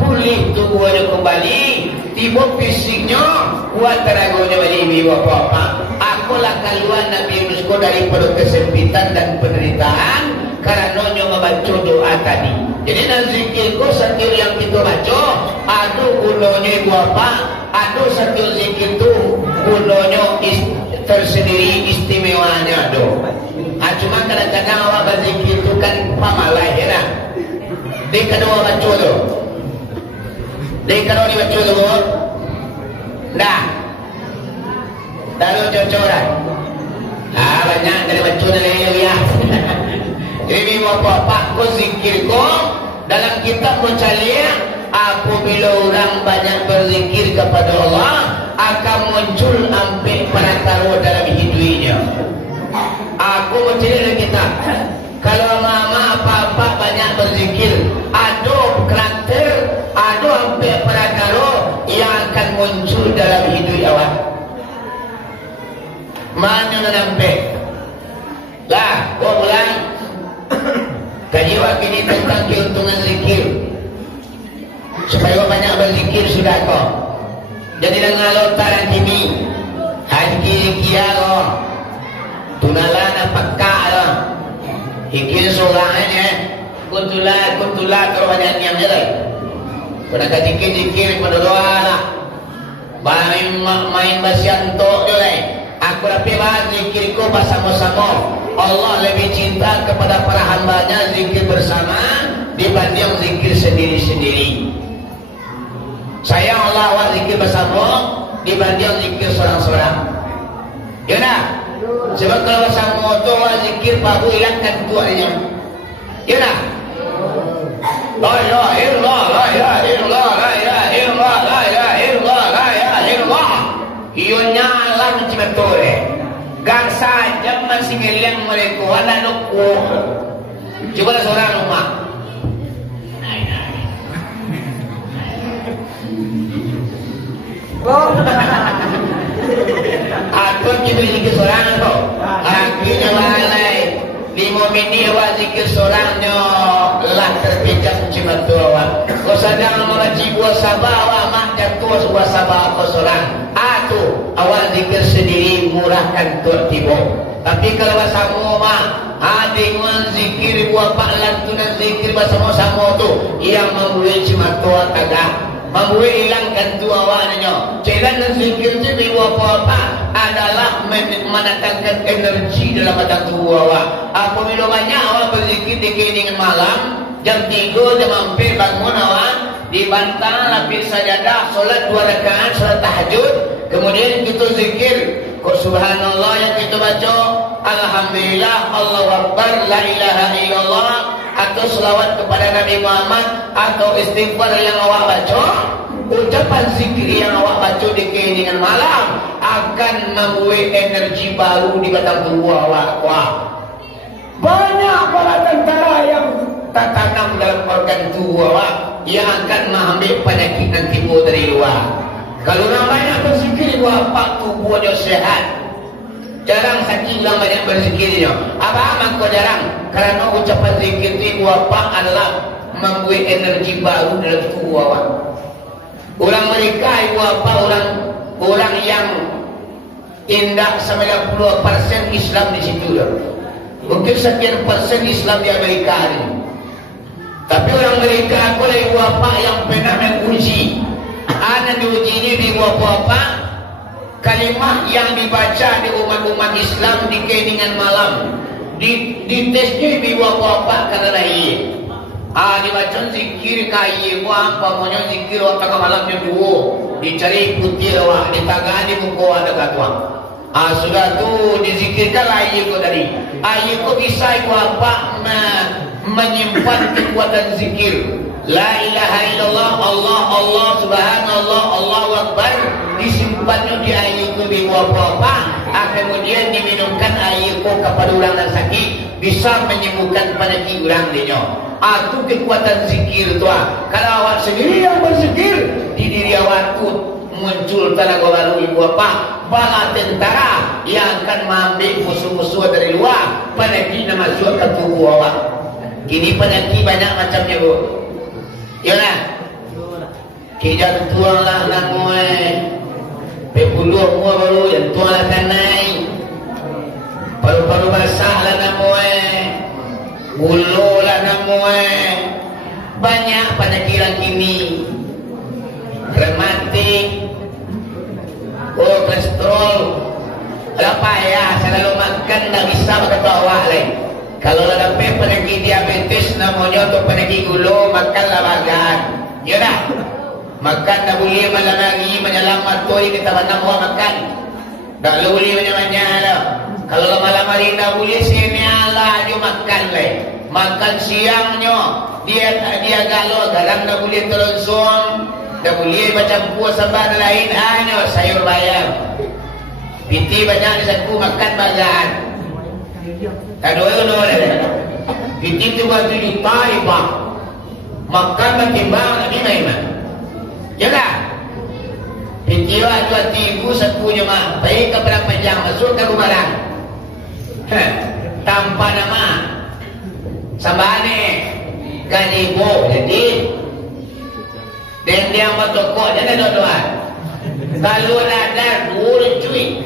pulih tubuhnya kembali, tiba fisiknya kuat teragonya balik biwa bapa. Akulah keluar Nabi Yunus ko daripada kesempitan dan penderitaan karena membaca doa tadi. Jadi zikir ko setiap yang kita baca, aduh gunanya ibu bapa, aduh setiap zikir tu gunanya tersendiri istimewanya do. Cuma kadang-kadang awak berzikir itu kan pamalah ya. Dia kedua baca tu. Dia kedua dibaca tu. Dah. Lalu cocoran. Banyak dari baca dari ya. Jadi bapak ko zikir ko dalam kitab Mucalia apabila orang banyak berzikir kepada Allah akan muncul ambil perantara dalam hidupnya. Aku menceritakan kita kalau mama apa-apa banyak berzikir ada karakter ada ambil perantara yang akan muncul dalam hidup awak. Mana nak nampak lah kau pulang kaji wakil ini tentang keuntungan zikir supaya banyak berzikir sudah kau. Jadi dengan lotaran kimi haji zikir kau tunalana pakka kau ikir sorangannya kuntulah terbanyak yang jelek pada zikir pada doa lah main basianto jelek. Aku rapi bahas zikir ko bersama-sama. Allah lebih cinta kepada para hambanya zikir bersama dibanding zikir sendiri-sendiri. Sayang Allah awak zikir bersama dibanding zikir seorang-seorang. Ya nak? Sebab kalau bersama itu awak zikir baru hilangkan tuanya. Ya nak? La ilaha illallah, la ilaha illallah, la ilaha illallah, la ilaha illallah, la ilaha illallah. Iyo nyala macam betul. Gak saja masih ngeliang mereka anak luku. Coba seorang rumah. Aku kita zikir seorang tu. Akhirnya balai 5 minit awak zikir seorangnya lah terpijak cuma tu awak. Kau sedang mengaji buah sabah awak mak jatuh buah sabah kau seorang. Aku awak zikir sendiri murahkan tuan tiba. Tapi kalau bersama mak dengan zikir buah pak lantunan zikir bersama-sama tu yang membuat cuma tuan tagak. Membuat hilangkan tu awalnya. Jalan zikir itu apa-apa adalah mendatangkan energi dalam badan tubuh awak. Apabila banyak awak berzikir di keningan malam, jam 3 jam hampir bangun awak, dibantah lapis sajadah, solat 2 rakaat, solat tahajud, kemudian kita zikir. Kau subhanallah yang kita baca, alhamdulillah, Allahu Akbar, la ilaha illallah, atau selawat kepada Nabi Muhammad, atau istighfar yang awak baca, ucapan zikir yang awak baca di keningan malam akan membuat energi baru di badan tubuh awak. Wah, banyak para tentara yang tertanam dalam organ tubuh awak yang akan mengambil penyakit dan timbul dari luar. Kalau orang banyak berzikir, apa tubuh dia sehat. Jarang sakit orang banyak berzikirnya. Apa kau jarang? Kerana ucapan zikir itu apa adalah membuat energi baru dalam tubuh awak. Orang mereka itu apa? Orang yang indah 90% Islam di situ. Mungkin sekian persen Islam di Amerika ini. Tapi orang mereka aku itu apa yang pernah menguji. Ada diuji ini di apa-apa kalimah yang dibaca di umat-umat Islam di keningan malam, di tesnya di apa-apa karena ini dibaca zikir kaya apa maunya zikir waktu malamnya 2 dicari putih awak ditagah di muka ada katwa sudah tu dizikirkan air ko tadi air ko bisa ko apa menyimpan kekuatan zikir. La ilaha illallah, Allah subhanallah, Allahu akbar, disimpannya di air itu di apa-apa, kemudian diminumkan air itu kepada orang yang sakit, bisa menyembuhkan penyakit orang dia. Itu kekuatan zikir tu. Kalau awak sendiri yang berzikir, di diri awak tu muncul tenaga baru ibu apa, bala tentara yang akan mengambil musuh-musuh dari luar, penyakit yang masuk ke tubuh awak. Kini penyakit banyak macamnya bu. Yalah, kita tuang lah nak muai, pepuluh muai baru yang tuang lah kanai, paru-paru basah lah nak muai, bulu lah nak muai, banyak penyakit kini, rematik, kolesterol, apa ya? Selalu makan tak bisa makan bawah lagi. Kalau ada penyakit diabetes namanya atau penyakit gula, makanlah bagan. Ya dah. Makan tak boleh malam lagi menyelamat tu kita banyak orang makan. Tak boleh banyak-banyak dah. Kalau malam hari tak boleh sini Allah dia makan leh. Makan siangnya dia galau garam tak boleh terlangsung. Tak boleh macam buah sambal lain hanya sayur bayam. Piti banyak disaku makan bagan. Tak ada piti tu batu juta ibang makan matimbang lagi memang jelas piti tu tibu satunya mah baik kepada panjang masuk ke rumah tanpa nama sabane galibo jadi dan dia matokok jadi doa kalau ada dulu cuy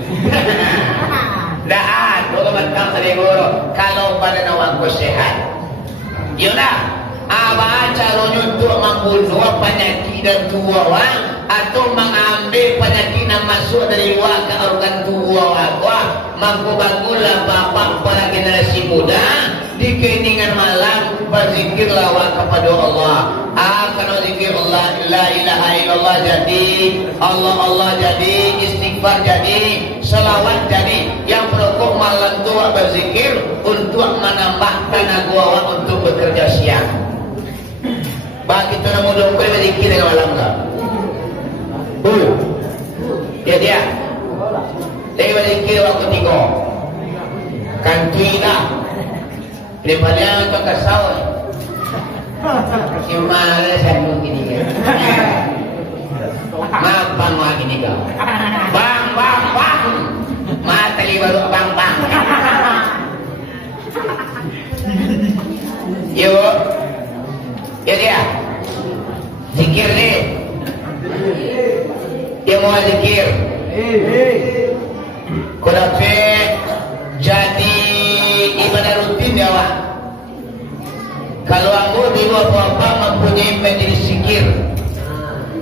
dah kalau matang serigoro kalau badan awak sehat yalah apa caranya untuk membunuh penyakit dan tubuh awak atau mengambil penyakit yang masuk dari luar ke organ tubuh awak mampu bangunlah bapak para generasi muda di keningan malam berzikirlah awak kepada Allah kalau zikir Allah la ilaha illallah jadi Allah jadi istighfar jadi selawat jadi yang pokok malam tu berzikir untuk menambah tenaga awak untuk bekerja siang bagi tu nama muda boleh berzikir dengan malam tak? Dia dia berzikir waktu 3 Ngantui lah. Daripada kau kasau. Gimana saya gini kan? Mabang lagi ni kau. Bang. Mata li baru bang. Yo. Ya dia. Zikir ni. Dia mau zikir. Kalau jadi ibadah rutin ya Wak. Kalau aku dulu apa-apa mempunyai majlis zikir.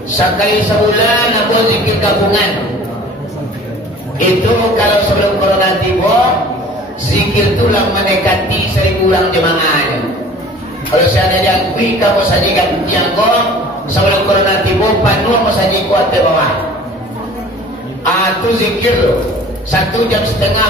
Sekali sebulan aku zikir gabungan. Itu kalau sebelum corona tiba, zikir itulah mendekati 1000 orang jemaahnya. Kalau saya ada diakui kamu saja ganti aku sebelum corona tiba, penuh masaji kuat di bawah. Itu zikir 1,5 jam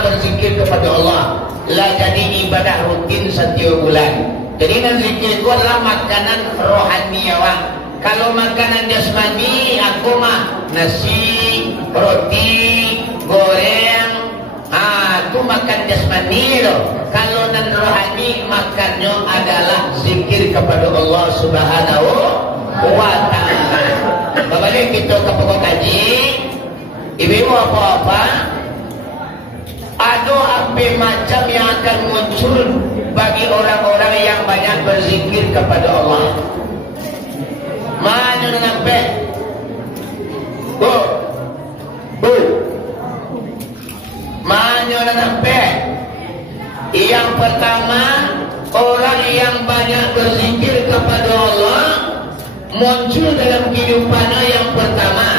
berzikir kepada Allah. Lah jadi ibadah rutin setiap bulan. Jadi zikir itu adalah makanan rohani ya Wak. Kalau makanan jasmani aku mah nasi, roti, goreng, itu makan jasmani loh. Kalau nan rohani makannya adalah zikir kepada Allah Subhanahu wa Ta'ala. Kembali kita ke pokok kaji. Ibu apa-apa? Ada apa macam yang akan muncul bagi orang-orang yang banyak berzikir kepada Allah. Mana nampak? Bu. Mana nampak? Yang pertama, orang yang banyak berzikir kepada Allah muncul dalam kehidupannya yang pertama.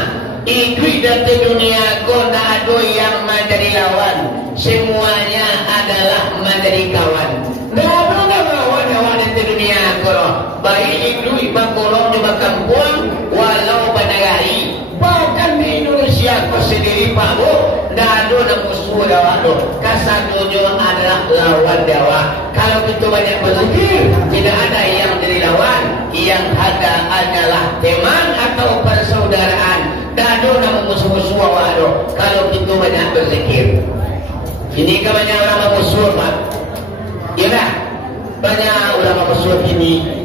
Ikut dari dunia kau tak ada yang menjadi lawan. Semuanya adalah menjadi kawan. Tak ada lawan di dunia kau. Baik itu ibang kolong di kampung, walau bandagari. Bahkan di Indonesia kau sendiri Pak Bu, tak ada musuh lawan. Kesadunya adalah lawan dawa. Kalau kita banyak berzikir, tidak ada yang jadi lawan. Yang ada adalah teman atau persaudaraan. Dado nama musuh-musuh awak. Kalau kita banyak berzikir. Ini kan banyak orang musuh Pak. Yalah. Banyak orang musuh ini.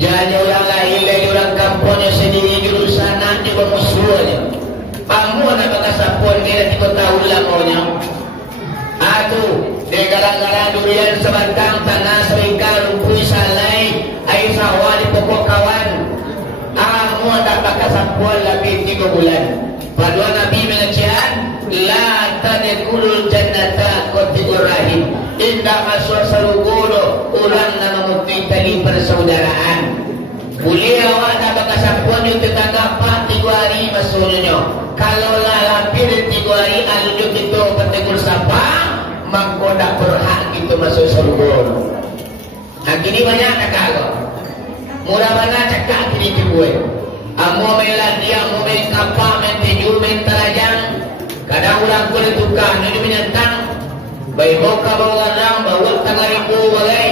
Jangan orang lain lagi orang kampungnya sendiri jurusan nanti bermusuhnya. Kamu nak pakai sapun kira 3 tahun lah maunya. Di gara-gara durian sebatang tanah serikal rumpui salai air sawah di pokok kawan. Kamu tak pakai sapun lagi 3 bulan. Padahal Nabi mengatakan la tadkhulul jannata qati'ur rahim. Indah masuk surga orang nama mesti tali persaudaraan. Boleh awak tak pakai sapun itu tetangga 3 hari masuknya. Kalau lah lapir 3 hari alunjuk kita bertegur sapa, maka tak berhak kita masuk surga. Kini banyak cakap kau. Murah mana cakap kini gue. Amo melah dia, amo main kapal, main tinju, main telajang. Kadang orang kulit tukar, ini menyentang. Baik boka bawa orang, bawa tengah ribu bagai.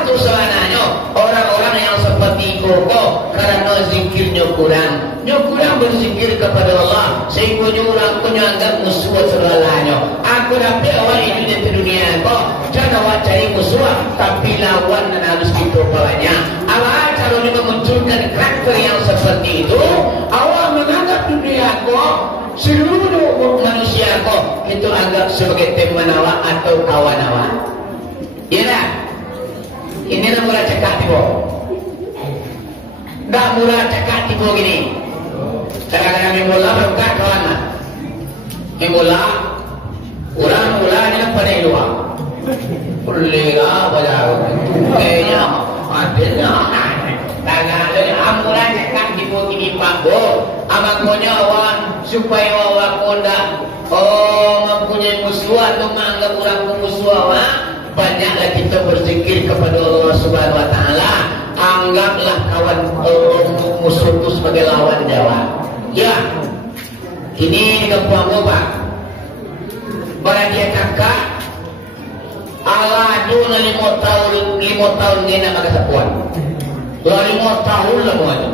Itu sebenarnya orang-orang yang seperti koko karena zikirnya kurang. Kurang berzikir kepada Allah sehingga orang anggap musuh segalanya. Aku dapat awal itu di dunia kok. Jangan awak cari musuh, tapi lawan dan harus kita bawanya. Awak kalau memunculkan karakter yang seperti itu, awak menganggap dunia kok seluruh manusia kok itu anggap sebagai teman awak atau kawan awak. Yalah. Ini murah cakap tiba. Tak murah cakap tiba gini. Kadang-kadang yang bola berkat kawan lah. Yang bola, orang bolanya pada luar. Perlilah pada kayaknya adanya. Kadang-kadang amuran cakap tiba gini Pak Bu. Amakonya awan supaya awak kondak mempunyai musuh atau menganggap orang musuh awak. Banyaklah kita berzikir kepada Allah Subhanahu wa Ta'ala. Anggaplah kawan musuh itu sebagai lawan Jawa. Ya, ini di kampung Pak. Barang dia kakak Allah dulu 5 tahun dia nak makan sapuan. 5 tahun lah muanya.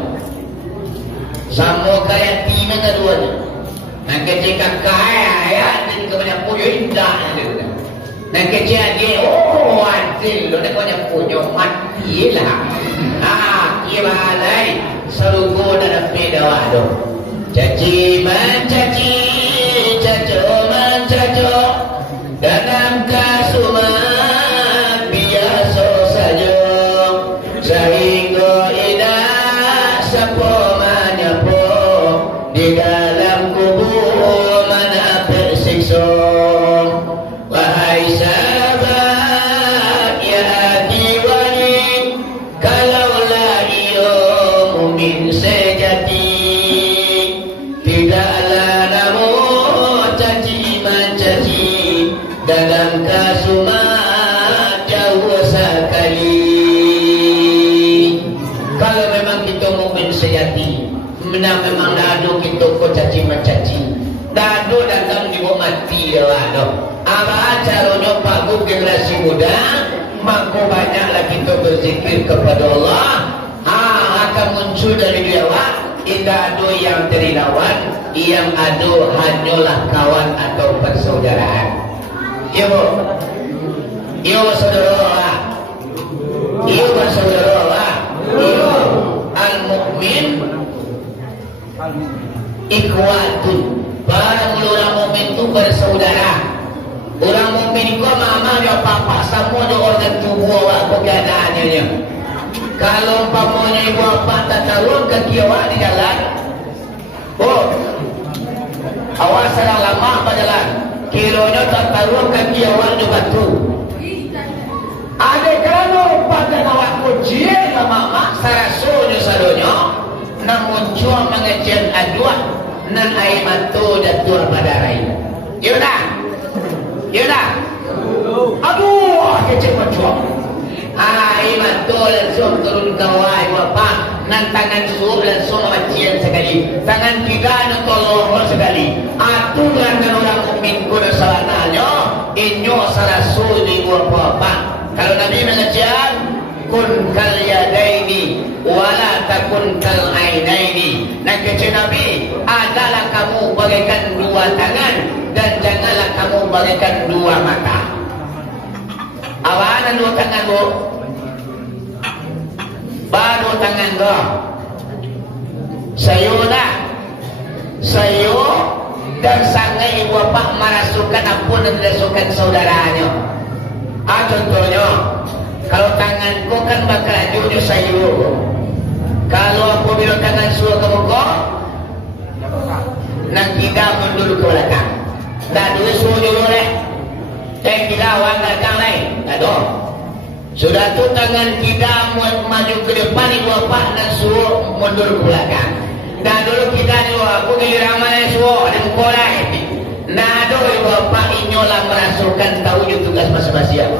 Sama kayak tina keduanya. Nak kecil kakak ya, dan kebanyakan puyo indah. Nak kerja dia, oh adil lo, nak punya mati lah. Gimana? Seluruh dalam pedawa tu. Caci mencaci, caco mencaco, dalam kasuman biasa saja. Sehingga tidak sepo menyapo di dalam kubur mana tersiksa. Wahai sahabat ya diwali, kalaulah ia mukmin sejati, tidaklah namun caci mencaci dalam kasumat jauh sekali. Kalau memang kita mukmin sejati, memang dadu kita kau caci mencaci, dadu datang di bawah mati dah. Apa caranya Pak generasi muda? Maka banyaklah kita berzikir kepada Allah. Akan muncul dari dia tidak ada yang terilawan, yang ada hanyalah kawan atau persaudaraan. Ya bu, ya saudara, ya saudara, ya al-mukmin ikhwatun. Para orang mukmin itu bersaudara. Orang mukmin kau mama dia papa semua dia organ tubuh awak keadaannya. Kalau umpamanya ibu bapa tak tahu ke kiawa di jalan, awak salah lama pada jalan, kilonya tak tahu ke kiawa di batu. Ada kalau pada awak kunci mama sarasunya sadonya, namun cuma mengejar aduan nan air matu dan tuan pada rai. Yaudah. Aduh, kecil macam. Iman tu langsung turun kawai bapa, nan tangan suruh langsung macian sekali, tangan tiga nan tolong sekali. Aturan kan orang mukmin kuda salananya, inyo salah suni bapa. Kalau Nabi mengajar, kun kal yadaini, wala takun kal ainaini. Nak kecil Nabi adalah kamu bagaikan dua tangan dan janganlah kamu bagaikan dua mata. Awanan dua tangan bu, baru tangan go. Sayo dan sangai ibu bapak merasukan ampun dan merasukan saudaranya. Contohnya, kalau tanganku kan bakal ajunya sayo. Kalau aku bilang tangan suruh kamu kok, nak tidak mundur ke belakang. Dah dulu suruh dulu leh. Tidak awak belakang lain. Aduh. Sudah tu tangan kita maju ke depan ibu bapak dan suruh mundur ke belakang. Dah dulu kita ni aku giliran mana suruh dan kolai. Nah aduh ibu bapak inyolah merasukan tahu tugas masing-masing.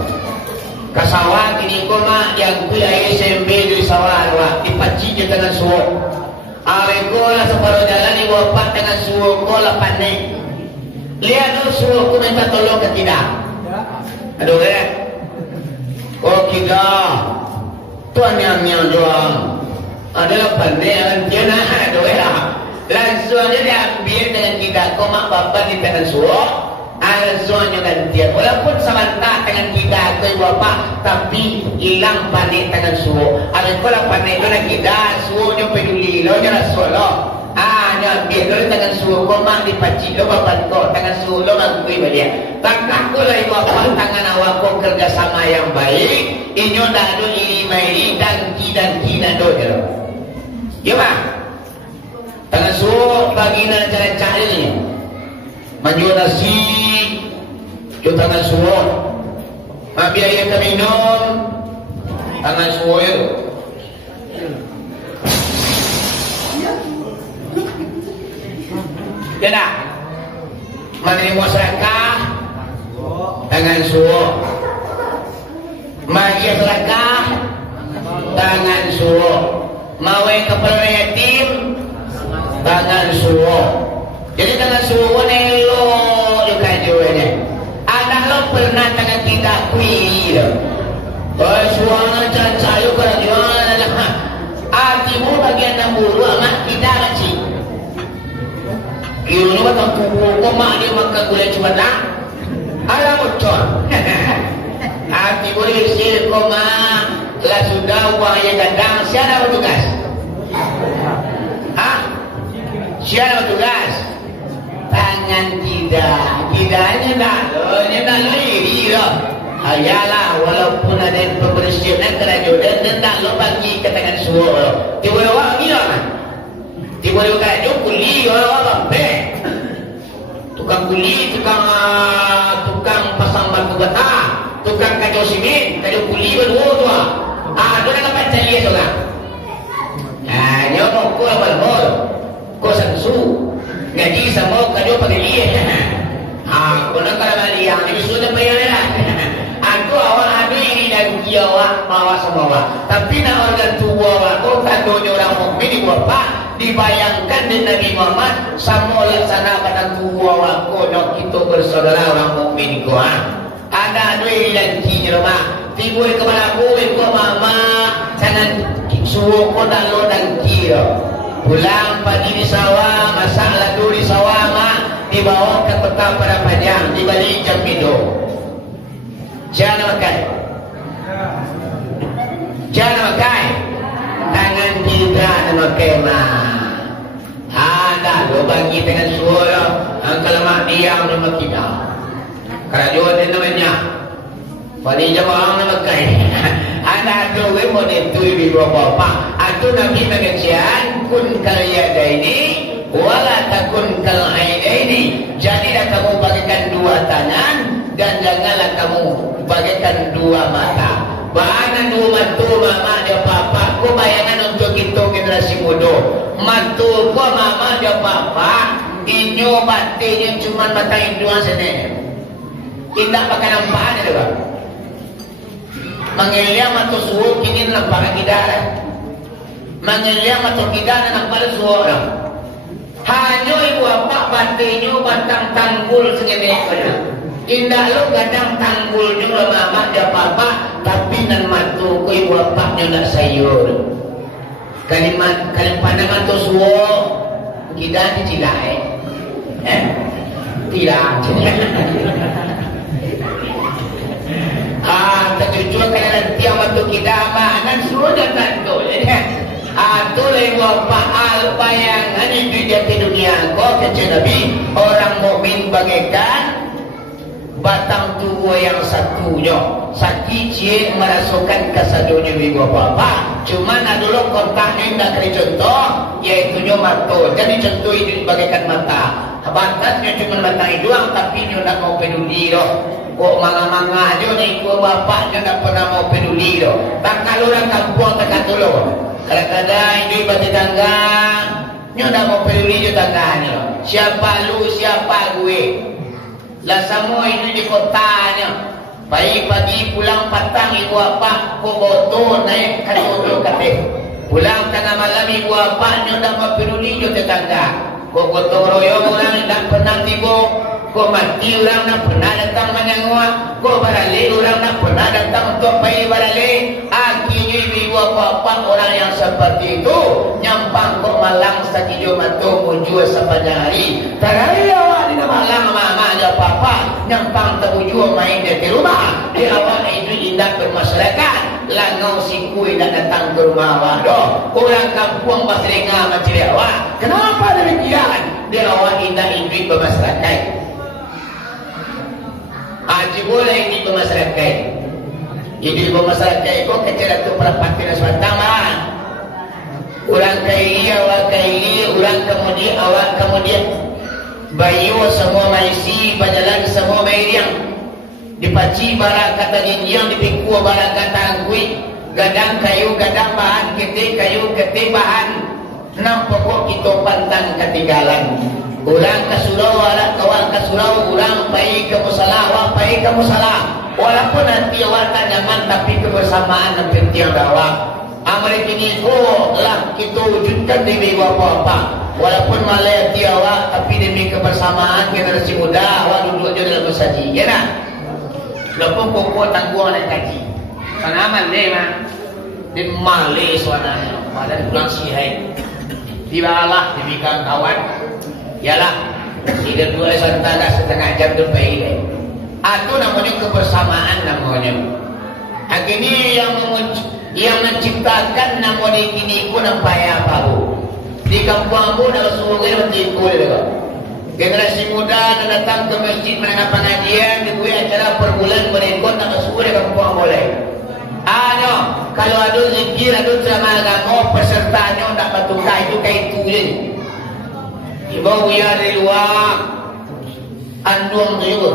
Kasawah kini koma yang kuliah SMP di sawah awak dipaci je tangan suruh. Awekolah separuh jalan ibu bapak tangan suruh kolah panik. Lihat dulu suruh aku minta tolong ke kita. Aduh oh kita tuan yang doang adalah pandai dia nak aduh langsung aja diambil dengan kita koma bapak di tangan suruh langsung aja gantian walaupun sebentar tangan kita ke bapak tapi hilang pandai tangan suruh kalau pandai itu nak kita suruhnya peduli lo jangan suruh biar lo tangan suruh kau mak dipaci lo bapak kau tangan suruh lo mengakui balik tak aku lah ibu bapak tangan awak kau kerjasama yang baik inyo dah do ini dan do je lo ya bang tangan suruh bagian cara cari maju nasi yo tangan suruh biaya ke minum tangan suruh itu ya dah menerima sedekah tangan suruh maju sedekah tangan suruh mawe kepala yatim tangan suruh jadi tangan suruh ni lo juga jualnya anak lo pernah tangan kita kuih suara cacayu pada jual hatimu bagian yang buru amat kita kecil Kira-kira tak kubu mak dia makan gulai cuma tak ada bocor boleh sir koma lah sudah uang yang datang siapa bertugas? Siapa bertugas? Tangan kidanya nak lari dah. Ayalah walaupun ada pembersihan kerajaan dan tak lo bagi ke tangan suara. Tiba-tiba orang gila kan? Tiba-tiba kerajaan kuli orang tukang kuli, tukang pasang batu bata, tukang kacau simen, kacau kuli berdua tu tu nak dapat cari seorang. Dia kau apa kau sansu ngaji sama kacau pakai liat. Kau nak kalau balik yang ini sudah bayar lah. Aku awak ada ini dan dia awak bawa semua. Tapi nak orang tua awak, kau tandanya orang mukmin di apa? Dibayangkan di Nabi Muhammad sama laksana pada tua awak kau nak kita bersaudara orang mukmin kau. Ada duit dan kiri rumah. Timbul kepada aku, kau mama jangan suruh kau dalam dan kiri. Pulang pagi di sawah, masak ladu di sawah dibawa ke petang pada panjang di balik jam hidup. Jangan makan. Tangan kita nak makan ada lo bagi dengan suara kalau mak diam nama kita. Kerajaan dia namanya. Pada jemaah nama makan. Ada tu mau itu ibu bapa. Atu Nabi mengajian kun kalian ini wala takun kal ainaini. Jadilah kamu bagikan dua tangan dan janganlah kamu bagikan dua mata. Bahagian dua mata mama dia papa. Kau bayangan untuk kita generasi muda. Mata kau mama dia papa. Inyo batinnya cuma mata induan saja. Tidak pakai nampak dia juga. Mengelia mata suhu kini nampak kita. Mengelia mata kita nampak suara. Hanya ibu apa batinyo batang tanggul sengemeknya. Indah lo kadang tanggul juga mama dia papa. Tapi nan matu ko ibu apaknya nak sayur. Kalimat pandangan tu suo kita tidak tidak. Tercucuk kalian tiap waktu kita amanan sudah tanggul. Tu ibu apa bayangan itu di dunia kau kecil Nabi orang mukmin bagaikan batang tua yang satunya sakit cie merasukan kesadunya ibu bapa. Cuma nak dulu kontaknya nak kena contoh iaitu mata. Jadi contoh ini bagaikan mata. Batasnya cuma mata doang tapi dia nak mau peduli doh. Kok manga-manga aja ni ibu bapaknya tak pernah mau peduli doh. Tak kalau orang kampung tak tolong. Kadang-kadang ini bagi tangga dia tak mau peduli je tangganya. Siapa lu siapa gue. Lah semua itu di kotanya. Pagi-pagi pulang petang ibu apa ko boto naik ke motor kate. Pulang tengah malam ibu apa nyo dak peduli jo tetangga. Ko gotong royong orang dak pernah tibo. Ko mati orang nak pernah datang menengok. Ko barale orang nak pernah datang untuk pergi barale. Akhirnya ibu apa orang yang seperti itu nyampang ko malang sakijo mato mujur sepanjang hari. Taraya di malang mama aja papa nyampang terwujud main di rumah. Di awal itu indah bermasyarakat. Langau sikui dan datang ke rumah awak doh. Orang kampung basrenga macam awak. Kenapa demikian? Di awal indah itu bermasyarakat. Haji boleh ini bermasyarakat. Jadi bermasyarakat itu kecil itu perapatan swatama. Orang kaili awak kaili, orang kemudian awak kemudian. Bayu semua maisi berjalan semua bayang dipaci barang kata jinjang dipiku barang kata angkui gadang kayu gadang bahan kete kayu kete bahan enam pokok kita pantang ketinggalan orang ke surau orang kawan ke surau orang pergi ke musalah orang pergi ke musalah walaupun nanti awak tak nyaman tapi kebersamaan dan penting awak Amerika ini lah kita wujudkan demi apa-apa. Walaupun malaya tiawak tapi demi kebersamaan generasi muda awak duduk je dalam bersaji. Ya tak? Lepas pokok tangguh nak kaji. Karena aman dia mah. Dia malay suaranya. Malah pulang sihai. Tibalah demi kawan. Yalah. Tidak dua santada setengah jam tu pergi. Itu namanya kebersamaan namanya. Akhirnya yang menciptakan nama dia kini pun nampak apa bu. Di kampung pun ada suruh dia ikut dia. Generasi muda datang ke masjid mendengar pengajian, dibuat acara per bulan berikut tak suruh dia kampung boleh. Kalau ada zikir, ada ceramah agama, pesertanya tak bertukar itu kayak itu je. Ibu buaya dari luar, anduang tu juga.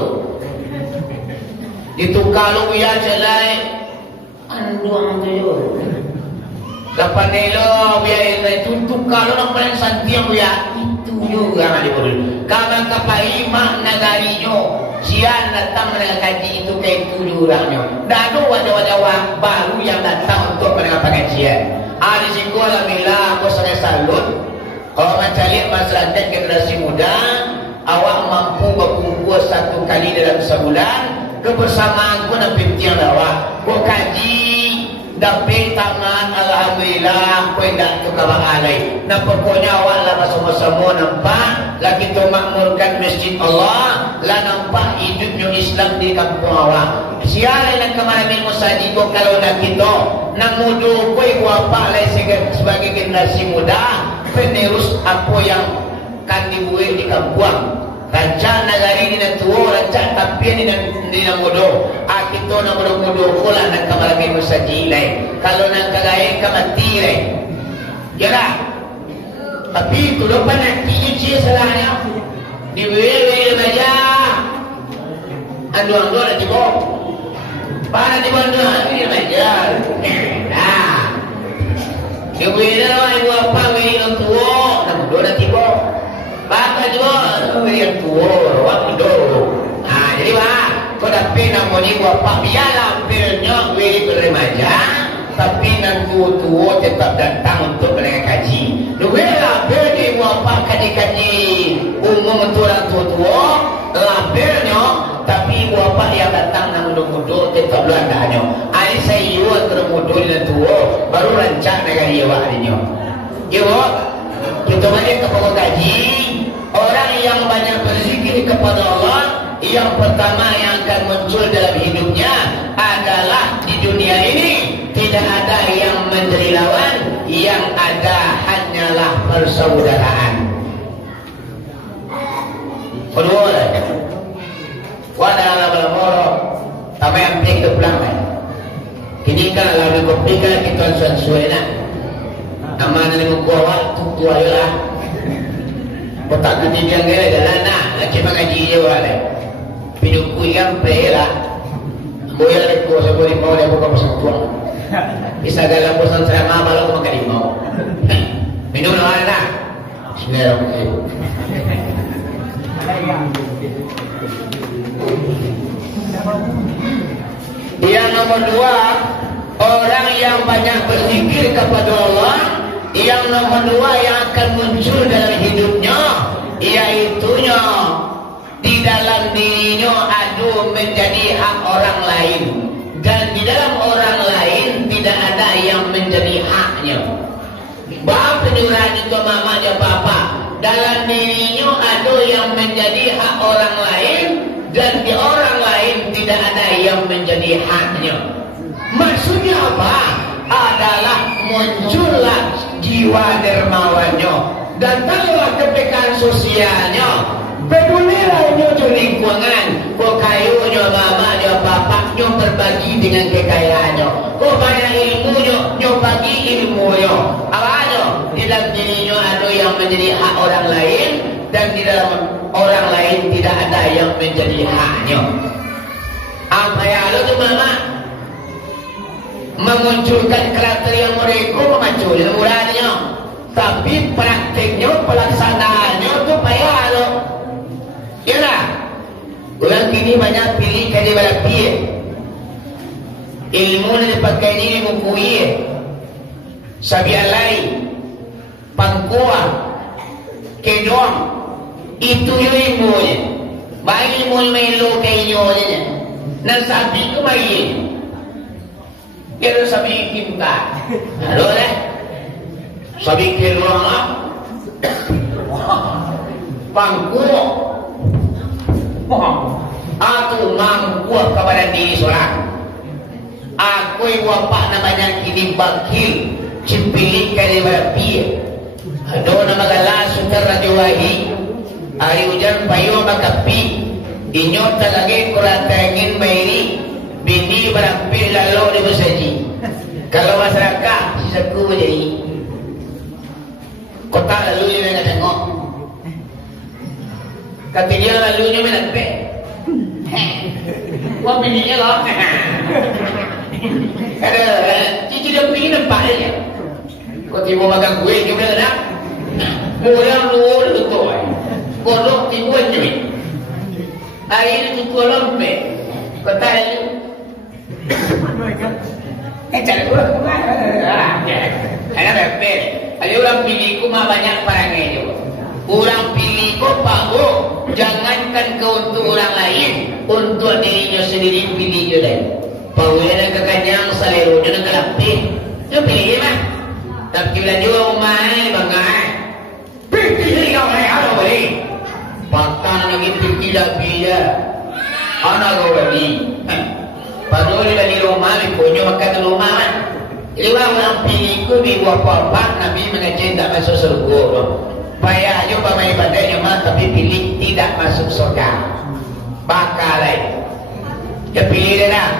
Ditukar lu buaya celai, anduang tu juga. Dapat nelo biaya itu tukar lu nak paling santi yang buaya itu juga ada boleh. Kalau kapai mak nagarinya, sian datang mendengar kaji itu kayak itu juga orangnya. Dah ada wajah-wajah baru yang datang untuk mendengar pengajian. Di sekolah bila aku sangat salut. Kalau macam lihat masyarakat generasi muda, awak mampu berkumpul 1 kali dalam sebulan, kebersamaan ku nak pintiang awak. Ku kaji dapat taman alhamdulillah ku dak tu kabar alai. Nah pokoknya awak lah sama-sama nampak lah kita makmurkan masjid Allah, lah nampak hidupnya Islam di kampung awak. Siapa nak kemana musajid kalau nak kita nak mudu ku apa lah sebagai generasi muda penerus apa yang kan dibuat di kampung. Rancang negari ni nak tua, rancang tapi ni nak mudo. Kita nak mudo pula nak kamalami musajid lain. Kalau nak kagaya kamati lain. Ya lah. Tapi tu lupa nak kiri salahnya. Diwewe aja. Ando nak tiba. Para di mana ini aja. Nah. Diwewe lah ibu apa we nak tua, nak mudo nak tiba. Bapa juga yang tua, waktu dulu. Jadi kau dapat namanya bapa biarlah pilnya beri remaja, tapi nanti tua tetap datang untuk mendengar kaji. Lubelah beri bapa kaji umum untuk orang tua, lah pilnya, tapi bapa yang datang nak muda-muda tetap belandanya. Hari saya yuan termuda dan tua, baru rancang negara dia waktunya. Ya, kita balik kepada kaji. Orang yang banyak berzikir kepada Allah, yang pertama yang akan muncul dalam hidupnya adalah di dunia ini tidak ada yang menjadi lawan, yang ada hanyalah persaudaraan. Kedua, wadahlah belamoro, tapi yang kita pulang kan. Kini kan lalu berpikir kita sesuai nak. Aman ni muka tu adalah. Tak nanti dia gaya jalan nak, lagi mengaji je wala. Pinukku yang pela, boleh lekor sebab mau dia buka pasang tua. Bisa galang bosan saya malu aku makan limau. Minum lah nak. Bismillahirrahmanirrahim. Yang nomor 2, orang yang banyak berzikir kepada Allah. Yang nomor 2 yang akan muncul dalam hidupnya, iaitunya di dalam dirinya ada menjadi hak orang lain, dan di dalam orang lain tidak ada yang menjadi haknya. Bapa penyurahan itu mama dia papa, dalam dirinya ada yang menjadi hak orang lain, dan di orang lain tidak ada yang menjadi haknya. Maksudnya apa? Adalah muncullah jiwa dermawannya, datanglah kepekaan sosialnya, pedulilah nyojo lingkungan, kok kayunya mamanya bapaknya berbagi dengan kekayaannya, kok banyak ilmunya bagi ilmunya. Awalnya di dalam dirinya ada yang menjadi hak orang lain, dan di dalam orang lain tidak ada yang menjadi haknya. Apa yang ada tu mama? Memunculkan kriteria mereka memunculkan murahnya, tapi praktiknya pelaksanaannya tu payah lo. Yalah, orang kini banyak pilih kerja balapie, ilmu ni dipakai ni mukui, sabi alai, pangkuah, kedong, itu yung ilmunya. Baik ilmu melo kayo niya, nasabi ko may. Pero sabihin ka, ano eh? Sabihin mo nga, pangko, ato mangkuha kepada diri seorang. Aku yang wapak namanya kini bakil cipili kali berapi. Ada nama galah sutar radio wahi. Hari hujan payo makapi. Inyo talagi kurata ingin bairi. Bini berapi lalu di bersaji. Kalau masyarakat sisaku berjadi. Kota lalu dia nak tengok. Kata dia lalunya menapik. Kau bininya loh. Ada cici dia pergi nampak dia. Kau tiba makan kuih ke mana nak? Orang luar betul. Kodok tiba je. Hari ini tutup lembek. Kau tak ada. Cari orang kemana? Ada bebek. Ada orang pilih kuma banyak parangnya juga. Orang pilih kau pago. Jangankan kau untuk orang lain, untuk dirinya sendiri pilih je lain. Pawai nak kekanyang salero je nak kelapih. Dia pilih mah. Tapi bila jual umai bangai. Pilih kau ni ada boleh. Patah lagi pilih lagi ya. Anak kau lagi. Padahal di rumah ni punya makan rumah kan. Jadi orang pilih ku di apa-apa Nabi mengajar tak masuk surga. Payah aja pamai badai mah tapi pilih tidak masuk surga. Bakal lain. Dia pilih dia nak.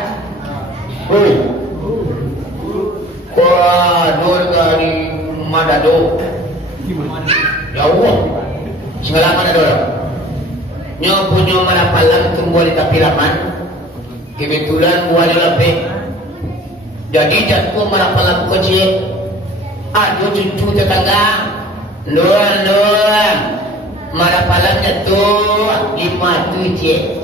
Wah, dua dari Madado. Ya Allah. Segala mana dorang. Nyo punya mana palang tunggu di tapi laman. Kebetulan buat lebih. Jadi jatuh mana palang kecil. Aduh cucu tetangga. Luan. Mana palang jatuh 5 je.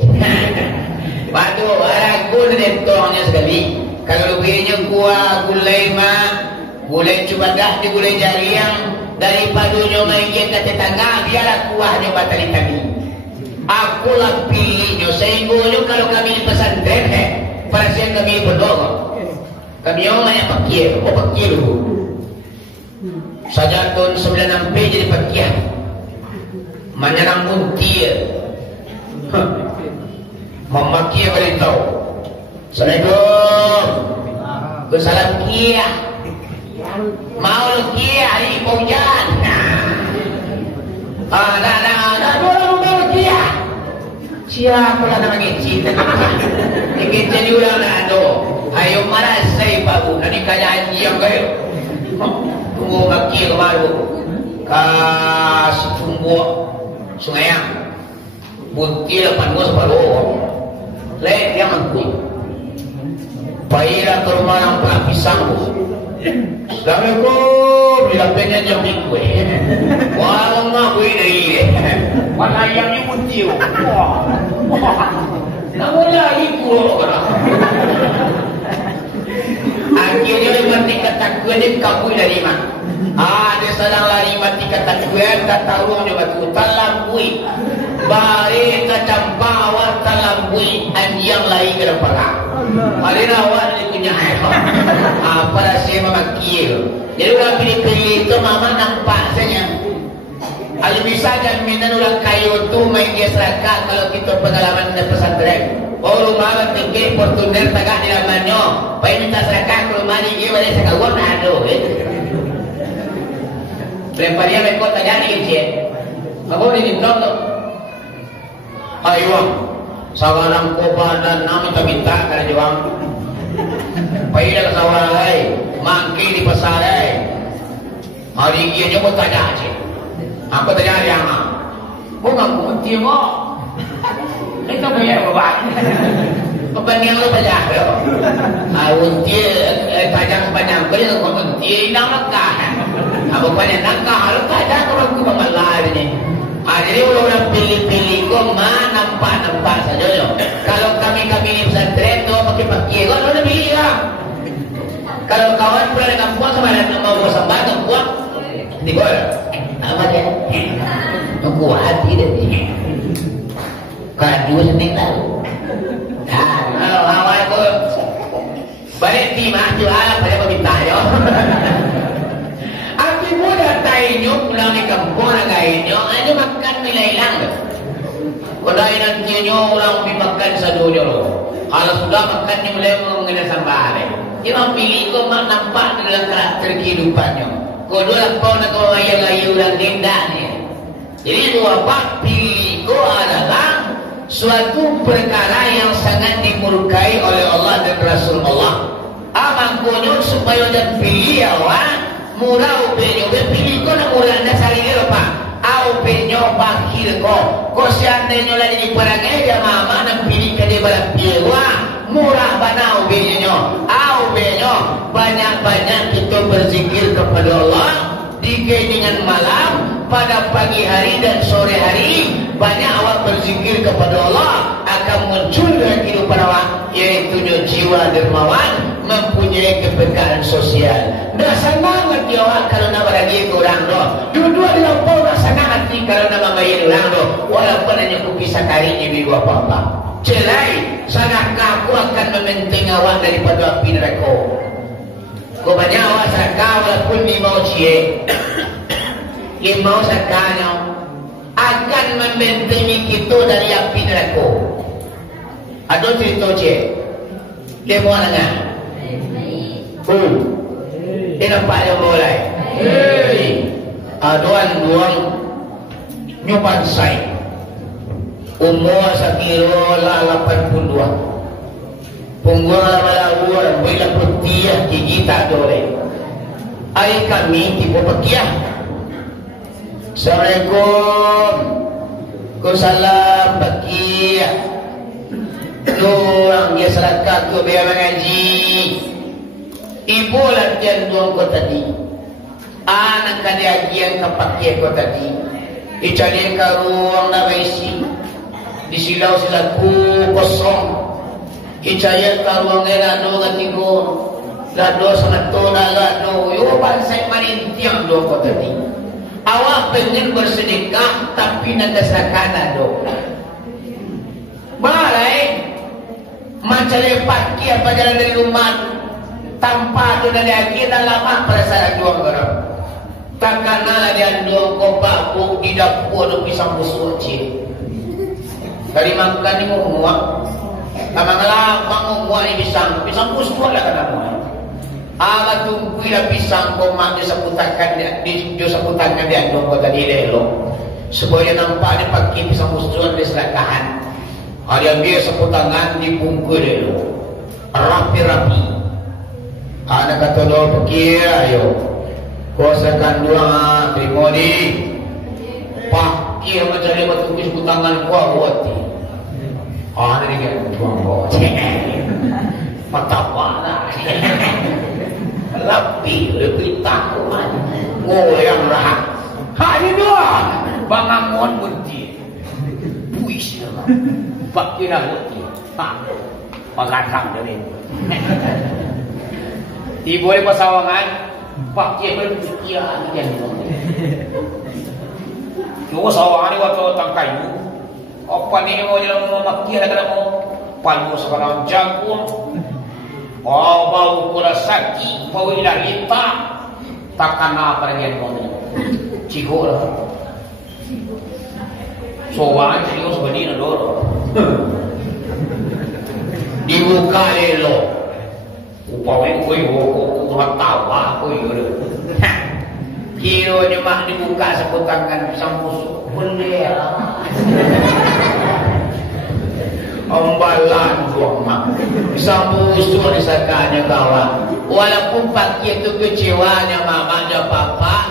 Batu ragu netongnya sekali. Kalau lebihnya kuah gulai mah, gulai cuba dah di gulai jariang daripada main ke tetangga biarlah kuahnya batal tadi. Aku lah pilihnya sehingga kalau kami di pesantren perasaan kami berdoa. Kami orang banyak pakir, pakir dulu. Saja tahun 96 jadi pakir. Mana namun dia. Memakai beritahu. Assalamualaikum. Bersalam kia. Mau lu kia hari hujan. Nah, dua mau kia. Siapa lah namanya cinta? Ingin jadi orang ada. Ayo marah saya babu. Nanti kaya yang kaya. Tunggu makia kemaru. Kasih tunggu sungai yang. Bunti depan gua separuh. Lek dia mangkuk. Baiklah ke rumah nampak pisang. Assalamualaikum. Bila pengen jam minggu. Wah, mak gue dari. Mana yang ni bunti. Namun lagi kurang. Akhirnya mati kata gue ni kabur dari mana? Ada sedang lari mati kata gue tak tahu juga tu talambui. Bari kacang bawah talambui anjang lagi ke depan. Hari rawat ni punya air. Apa rasanya memakil. Jadi orang pilih-pilih itu mama nampak saja. Kalau bisa jaminan orang kayu tu main dia serakat kalau kita pengalaman di pesantren. Oh rumah tinggi Fortuner tagak di dalamnya. Baik minta serakat ke rumah ni dia balik sekawar ada. Berapa dia mereka tak jadi je. Apa ni minta tu? Ayo, sawarang ko badan namin minta kana juang. Pailah sawarai, mangki di pasarai. Hari ini nyo mo tanya je. Aku tanya yang bukan kunti mo. Itu punya bapak. Bapak yang lu tanya lo. Kunti tajam panjang beri kunti nak kah. Apa panjang nak kah lu tanya kalau ku malah ni. Jadi orang pilih-pilih kok nampak saja yo. Kalau kami ni pesantren tu pakai kok ada pilih lah. Kalau kawan pula dengan puak sama dengan mau sambal tu puak di bawah. Apa dia? Tunggu hati dia. Kadu seneng lalu. Kalau awal tu baik di maju pada meminta yo. Muda tayo pulang di kampung na kayo ano makan nila ilang. Kung dahil nandiyo nyo walang bimakan sa dulo. Kalau sudah makan ni mulai mengenai sambal. Dia pilih kau mak nampak dalam karakter kehidupannya. Kau dua kau nak kau ayah-ayah orang gendak ni. Jadi dua apa pilih kau adalah suatu perkara yang sangat dimurkai oleh Allah dan Rasul Allah. Abang kunyuk supaya dan pilih awak murah upenyo pilih kau nak murah anda sari dia apa? Upenyo bakil kau seandainya lagi di perangai dia mama nak pilih ke dia barang piwa murah bana upenyo banyak-banyak kita berzikir kepada Allah di keningan malam pada pagi hari dan sore hari banyak awak berzikir kepada Allah akan muncul dalam kehidupan awak yaitu jiwa dermawan mempunyai kepekaan sosial. Dah senang hati awak kalau nak beragi ke orang tu. Dua-dua dilampau dah senang hati kalau nak membayar orang tu. Walaupun hanya kupisah kari ini dua apa-apa. Celai, sadakah aku akan mementing awak daripada api neraka. Kau banyak awak sadakah walaupun limau cie. Limau sadakahnya akan mementingi kita dari api neraka. Ada cerita cie. Limau dengar. Dia nampak yang mulai aduan nyupan say umur sakiro lah 82 punggul malawur bila putih kita dole ay kami tipe pekiah. Assalamualaikum Kusalam pekiah doang dia selakat tu biar mengaji. Ibu latihan doang kau tadi. Anak kadiagian kepakai kau tadi. Icarian ke ruang nak isi. Di silau silaku kosong. Icarian ke ruang gado katigo. Gado sangat tona gado. Yo bansai marintiang doang kau tadi. Awak pengen bersedekah tapi nagasakan ado. Balai. Macam lepak kia apa jalan dari rumah. Tanpa tu dari akhir lama perasaan juang garam. Takkan lah dia dua kopak buk di dapur tu pisang busuk cik. Dari makan ni mau muak. Kamang lapang mau muak ni pisang busuk lah kena muak. Aga tunggu lah pisang komak di seputakan dia dua kota di lelo. Supaya nampak dia pakai pisang busuk di selakahan. Ada dia seputangan di bungkus dia rapi-rapi. Anak kata doa pergi ayo kuasakan dua terima ni pakai macam dia bertulis kutangan kuah buati ada ni kan tuang bawa mata parah lebih takut ngoyang rahat hari dua bangun bunti puisi pakai lah buati pagakang dari di boleh pasawangan pakai berpikiran kan cuma sawangan ni waktu tangkai apa ni mau jalan memakai lah kalau palu sekarang jagung bau pula sakit bau ilah lita takkan apa lagi yang mau cikgu lah sawangan cikgu sebenarnya dulu dibuka elok upawin koi woko tawa koi gitu. Kiro nyemak dibuka seputangan pisang busuk boleh lah. Ombalan doang mak. Pisang busuk disakanya kawan. Walaupun pakai itu kecewanya mamanya papa